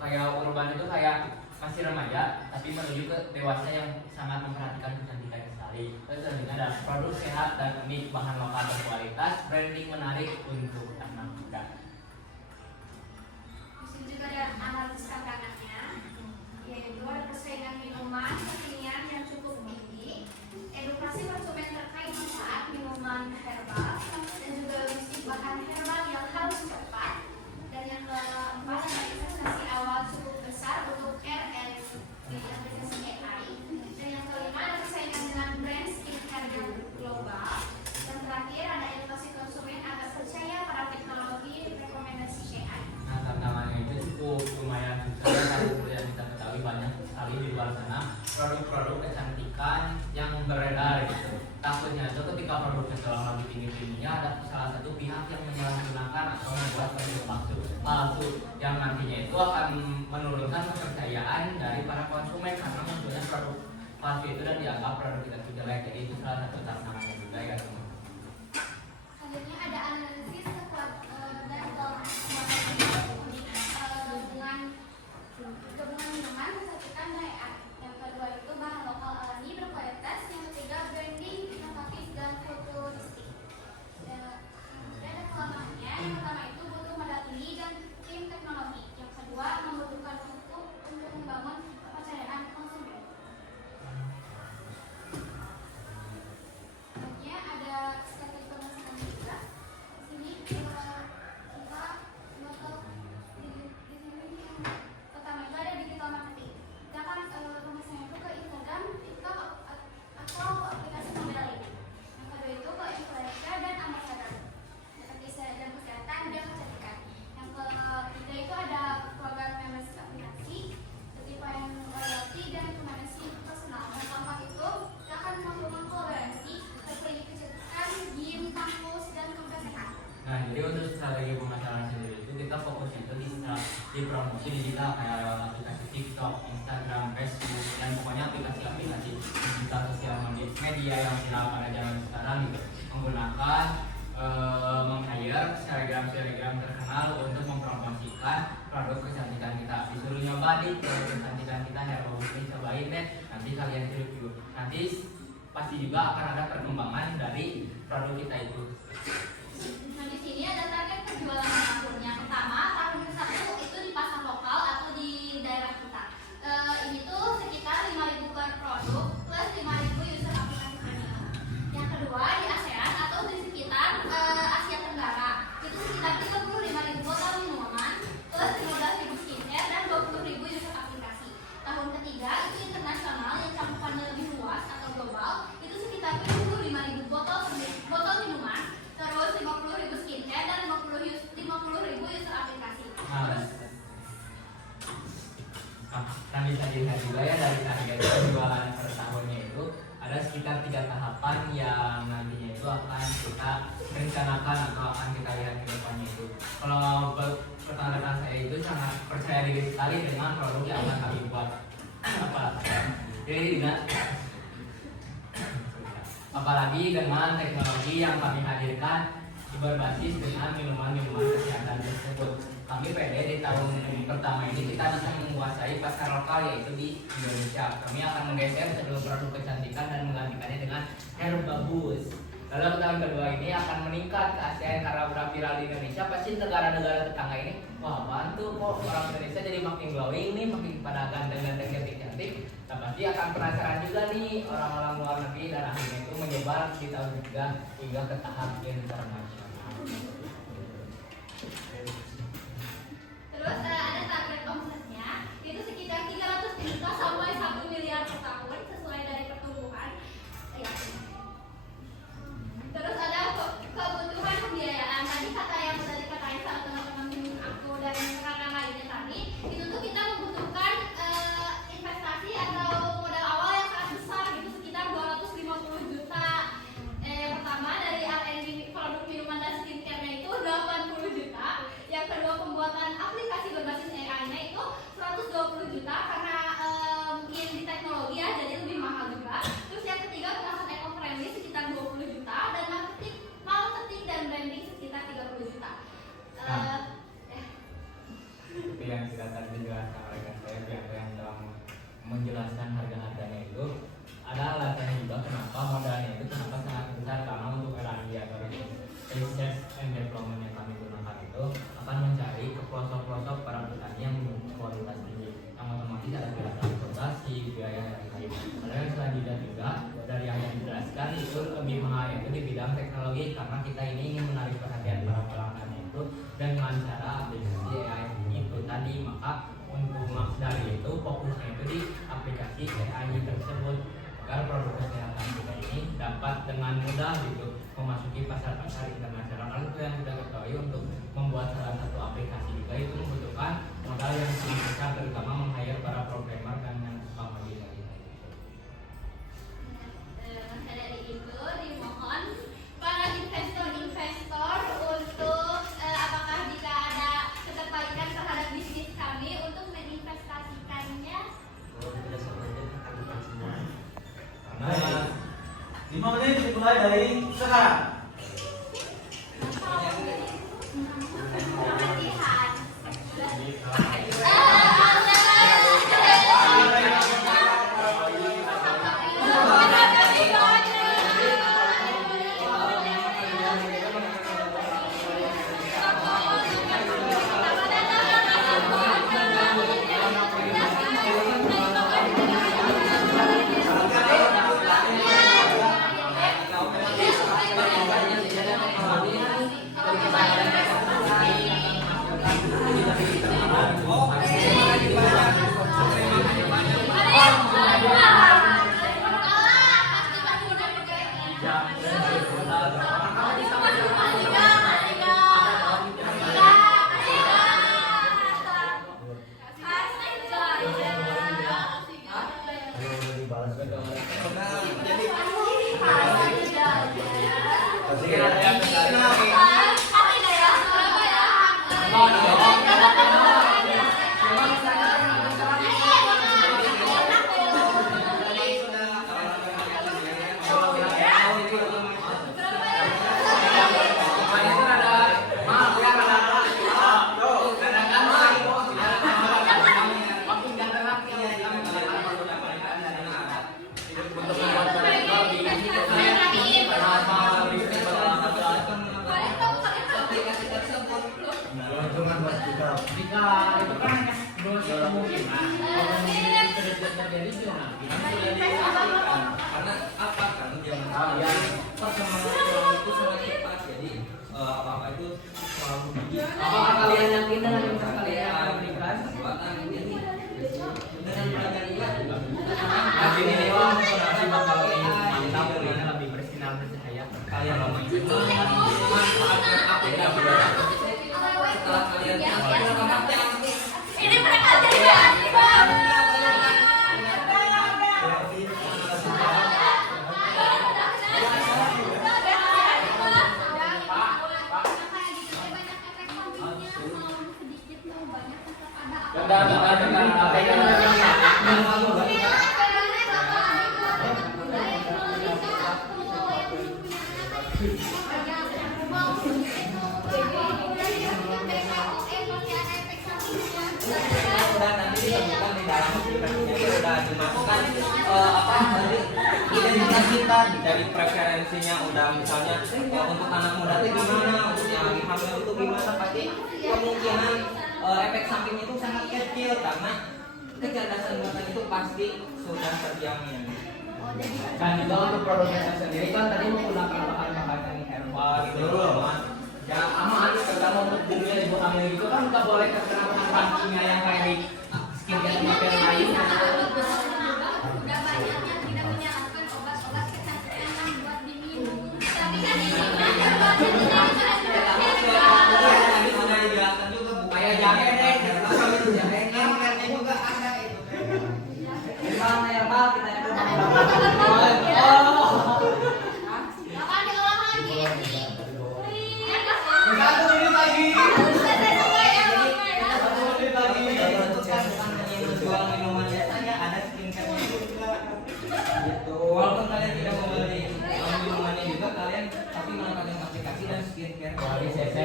kayak urban itu kayak masih remaja tapi menuju ke dewasa yang sangat memperhatikan kecantikan sekali. Terus selanjutnya ada produk sehat dan unik, bahan lokal berkualitas, branding menarik untuk anak muda. Di sini juga ada analisis tantangannya, yaitu ada persaingan minuman kekinian yang cukup tinggi, edukasi konsumen terkait manfaat minuman herbal, dan juga logistik bahan herbal yang harus cepat. Dan yang keempat ada investasi awal cukup besar untuk R&D aplikasi AI. Dan yang kelima ada persaingan dengan brand skincare yang global. Dan terakhir ada edukasi konsumen agar percaya pada teknologi rekomendasi AI. Nah, tantangannya itu cukup lumayan susah karena seperti yang kita ketahui banyak sekali di luar sana produk-produk kecantikan yang beredar gitu. Takutnya itu ketika produknya telah lagi tinggi-tingginya ada salah satu pihak yang menyalahgunakan atau membuat produk palsu yang nantinya itu akan menurunkan kepercayaan dari para konsumen karena munculnya produk palsu itu dan dianggap produk kita itu jelek. Jadi itu salah satu tantangannya juga ya teman. Selanjutnya ada analisis gabungan minuman kecantikan AI. Yang kedua itu bahan lokal alami berkualitas. Yang ketiga branding inovatif dan futuristik. Dan ada dipromosi digital kayak lewat aplikasi TikTok, Instagram, Facebook, dan pokoknya aplikasi-aplikasi digital sosial media yang viral pada zaman sekarang gitu, menggunakan meng-hire selebgram terkenal untuk mempromosikan produk kecantikan kita. Disuruh nyoba di produk kecantikan kita, ya ini cobain deh, nanti kalian review, nanti pasti juga akan ada perkembangan dari produk kita itu. Nah, di sini ada target penjualan tahun. Yang pertama, tahun ke-1 itu di pasar lokal atau di daerah kita. Ini tuh sekitar 5.000 per produk plus 5.000 user aplikasi kami. Yang kedua, di ASEAN atau di sekitar Asia Tenggara. Itu sekitar 35.000 botol minuman plus 15.000 skincare dan 20.000 user aplikasi. Tahun ketiga itu internasional yang cakupannya lebih luas atau global. Itu sekitar 75.000 botol minuman, terus 50.000 skincare dan 50.000 user aplikasi. Nah, bisa dilihat juga ya dari target penjualan per tahunnya itu ada sekitar 3 tahapan yang nantinya itu akan kita rencanakan atau akan kita lihat ke depannya itu. Kalau rekan-rekan saya itu sangat percaya diri sekali dengan produk yang akan kami buat. Apalagi dengan teknologi yang kami hadirkan berbasis dengan minuman-minuman kesehatan tersebut. Kami pede di tahun pertama ini kita bisa menguasai pasar lokal yaitu di Indonesia. Kami akan menggeser seluruh produk kecantikan dan menggantikannya dengan hair bagus. Lalu tahun kedua ini akan meningkat ke ASEAN karena udah viral di Indonesia. Pasti negara-negara tetangga ini, wah bantu kok orang Indonesia jadi makin glowing nih, makin pada ganteng-ganteng cantik-cantik. Nah, pasti akan penasaran juga nih orang-orang luar negeri dan akhirnya itu menyebar di tahun ketiga hingga ke tahap internasional. Terus ada target omsetnya itu sekitar 300 juta sampai 1 miliar per tahun sesuai dari pertumbuhan. Terus ada kebutuhan pembiayaan. Tadi kata yang sudah dikatain sama teman-teman aku dan rekan lainnya tadi, itu tuh kita membutuhkan investasi atau modal awal yang sangat besar gitu sekitar 250 juta. Pertama dari R&D produk minuman dan skincare-nya itu 80 juta. Yang kedua pembuatan aplikasi berbasis AI-nya itu 120 juta karena ini di teknologi ya jadi lebih mahal juga. Terus yang ketiga kemasan eco-friendly sekitar 20 juta dan marketing dan branding sekitar 30 juta. Seperti yang sudah tadi dijelaskan oleh rekan saya yang telah menjelaskan harga-harganya itu ada alasannya juga kenapa modalnya itu kenapa sangat besar karena untuk R&D atau research and development yang kami gunakan itu akan mencari ke pelosok-pelosok para petani yang memiliki kualitas tinggi yang otomatis ada biaya transportasi, biaya dari kayu. Ada yang selanjutnya juga dari yang dijelaskan itu lebih mahal itu di bidang teknologi karena kita ini ingin menarik perhatian para pelanggan itu dan dengan cara aplikasi AI itu tadi, maka untuk dari itu fokusnya itu di aplikasi AI tersebut agar produk kesehatan kita ini dapat dengan mudah gitu memasuki pasar-pasar internasional. Lalu itu yang sudah ketahui untuk membuat salah satu aplikasi juga itu membutuhkan modal yang sangat besar, terutama meng-hire para programmer dan yang suka mendesain. Dari itu dimohon para investor untuk apakah jika ada ketertarikan terhadap bisnis kami untuk menginvestasikannya. Baik. 5 menit dimulai dari sekarang. Pedoman buat kita. Jika itu kan dua kemungkinan, kalau kemungkinan sudah terjadi juga nanti sudah dilakukan. Karena apa? Karena dia Ya. perkembangan orang itu sangat cepat, jadi apa-apa itu selalu gigih. Apakah kalian yakin dengan yang kalian akan berikan? Kesempatan jadi dengan belajar juga. Nanti ini Bang, nanti bakal mantap, ini lebih bersinar bercahaya. Kalian manfaatkan apa yang belajar. Setelah kalian Ini mereka jadi aneh banget. udah nanti ditemukan di dalam udah dimasukkan apa dari identitas kita dari preferensinya udah misalnya untuk anak muda itu gimana, untuk yang lagi hamil itu gimana, pasti kemungkinan efek sampingnya itu sangat kecil karena kecerdasan buatan itu pasti sudah terjamin. Dan juga untuk produknya sendiri kan tadi menggunakan bahan-bahan herbal gitu loh. Ya aman, terutama untuk dunia ibu hamil itu kan nggak boleh terkena bahan kimia yang kayak di skincare masker lain. Udah banyak yang tidak menyarankan obat-obat kecantikan buat diminum. Tapi kan ini Tadi sudah dijelaskan juga Kayak jahe deh, Herbal juga ada itu. Herbal kita itu akan diolah lagi ini. Satu menit lagi. Untuk kan bukan hanya menjual minuman biasanya, ada skincare-nya juga. Gitu. Walaupun kalian tidak membeli minumannya juga, kalian tapi mendapatkan aplikasi dan skincare. Dari CC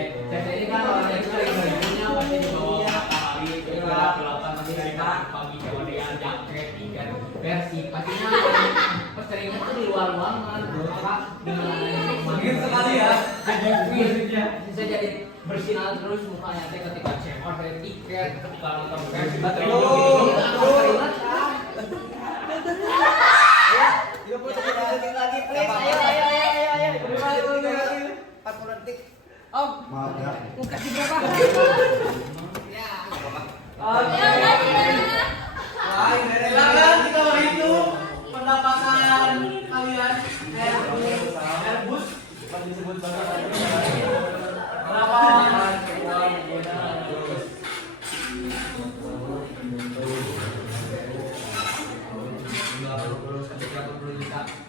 ini kan orangnya itu dari bajunya pasti dibawa matahari gelap-gelapan pasti dari pagi kemudian jaket tiket versi pastinya peseringnya tuh di luar ruangan apa dengan Dingin sekali ya. jadi bisa jadi bersinar terus mukanya teh ketika check out dari tiket ketika nonton versi Maaf ya. Silakan kita berhitung pendapatan kalian. Airbus disebut berapa?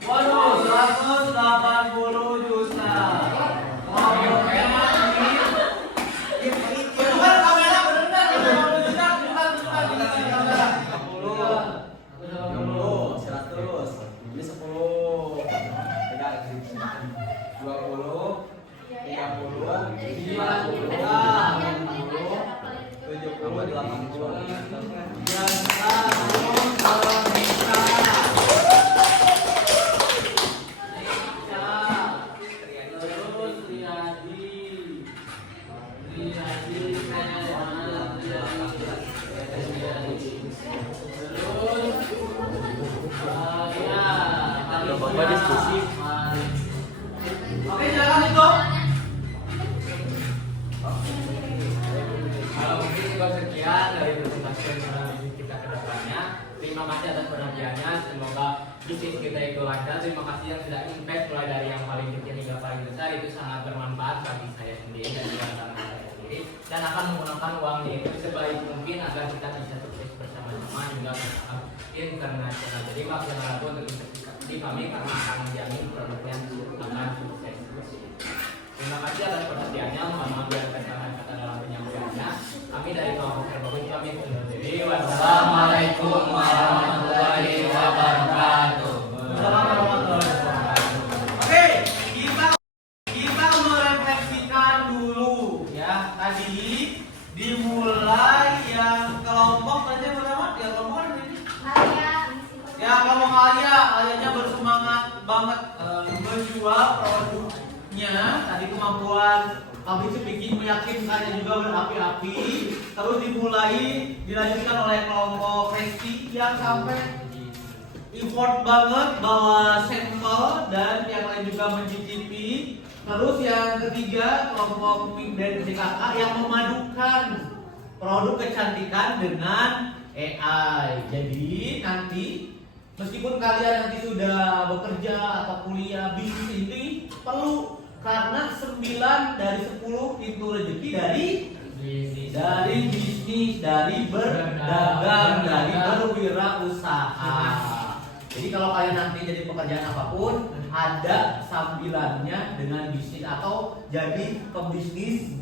Waduh, 180 juta. Bener kamera bener 180 juta. Bukan kamera. Bapak diskusi. Oke, silakan itu. Kalau mungkin juga sekian dari presentasi kita ke depannya. Terima kasih atas perhatiannya. Semoga bisnis kita itu lancar. Terima kasih yang sudah impact mulai dari yang paling kecil hingga paling besar. Itu sangat bermanfaat bagi saya sendiri dan juga rekan-rekan saya sendiri. Dan akan menggunakan uangnya itu sebaik mungkin agar kita bisa sukses bersama-sama hingga bertahap internasional. Jadi maksimal aku untuk investasi kami karena akan menjamin produknya akan sukses. Terima kasih atas perhatiannya. Mohon maaf bila ada kata dalam penyampaiannya. Kami dari kelompok Terbagus kami undur diri. Wassalamualaikum warahmatullahi wabarakatuh. Oke, kita merefleksikan dulu ya. Tadi dimulai yang kelompok tadi pertama, ya kelompok kan ini. Ya kelompok Alia bersemangat banget menjual produknya. Tadi kemampuan Kami speaking meyakinkannya juga berapi-api. Terus dilanjutkan oleh kelompok Resti yang sampai effort banget bawa sampel dan yang lain juga mencicipi. Terus yang ketiga kelompok Pink dan PKK yang memadukan produk kecantikan dengan AI. Jadi nanti meskipun kalian nanti sudah bekerja atau kuliah bisnis ini perlu, karena 9 dari 10 pintu rezeki dari bisnis, dari berdagang, dari berwirausaha. Jadi kalau kalian nanti jadi pekerjaan apapun, ada sambilannya dengan bisnis atau jadi pebisnis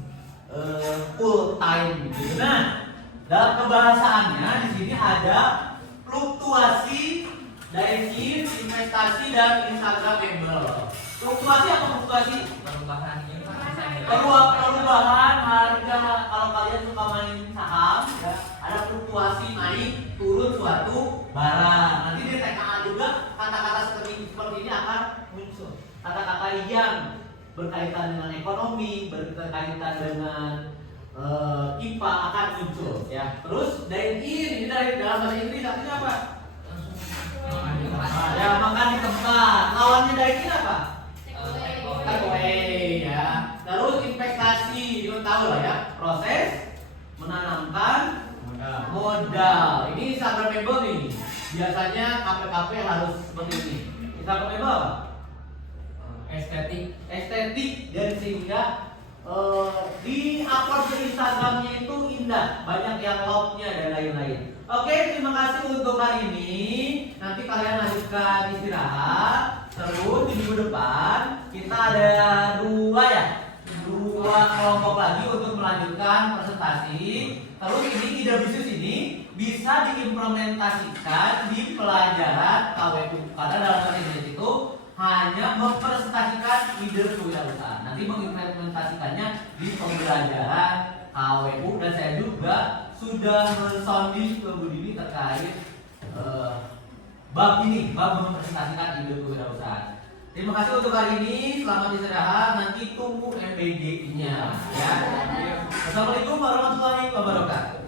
full time gitu. Nah, dalam kebahasaannya di sini ada fluktuasi, dine-in, investasi dan instagramable. Fluktuasi apa fluktuasi? Perubahan harga. Kalau kalian suka main saham, ya, ada fluktuasi naik turun suatu barang. Nanti di TKA juga kata-kata seperti ini akan muncul. Kata-kata yang berkaitan dengan ekonomi, berkaitan dengan IPA akan muncul. Ya. Terus dine-in ini dari dalam bahasa Inggris artinya apa? Ya, makan di tempat. Lawannya dine-in apa? Takeaway, ya. Terus investasi, kita tahu lah ya, proses menanamkan modal. Ini instagramable nih. Biasanya KPKP harus seperti ini. Instagramable apa? Estetik dan sehingga di upload ke Instagramnya itu indah, banyak yang love-nya dan lain-lain. Oke, terima kasih untuk hari ini. Nanti kalian lanjutkan istirahat. Terus di minggu depan kita ada dua kelompok lagi untuk melanjutkan presentasi. Terus ini ide bisnis ini bisa diimplementasikan di pelajaran KWU, karena dalam bahasa Inggris itu hanya mempresentasikan ide kewirausahaan. Nanti mengimplementasikannya di pembelajaran KWU, dan saya juga sudah mensounding ke Bu Dini terkait bab mempresentasikan ide kewirausahaan. Terima kasih untuk hari ini, selamat istirahat, nanti tunggu MBG-nya ya. Assalamualaikum warahmatullahi wabarakatuh.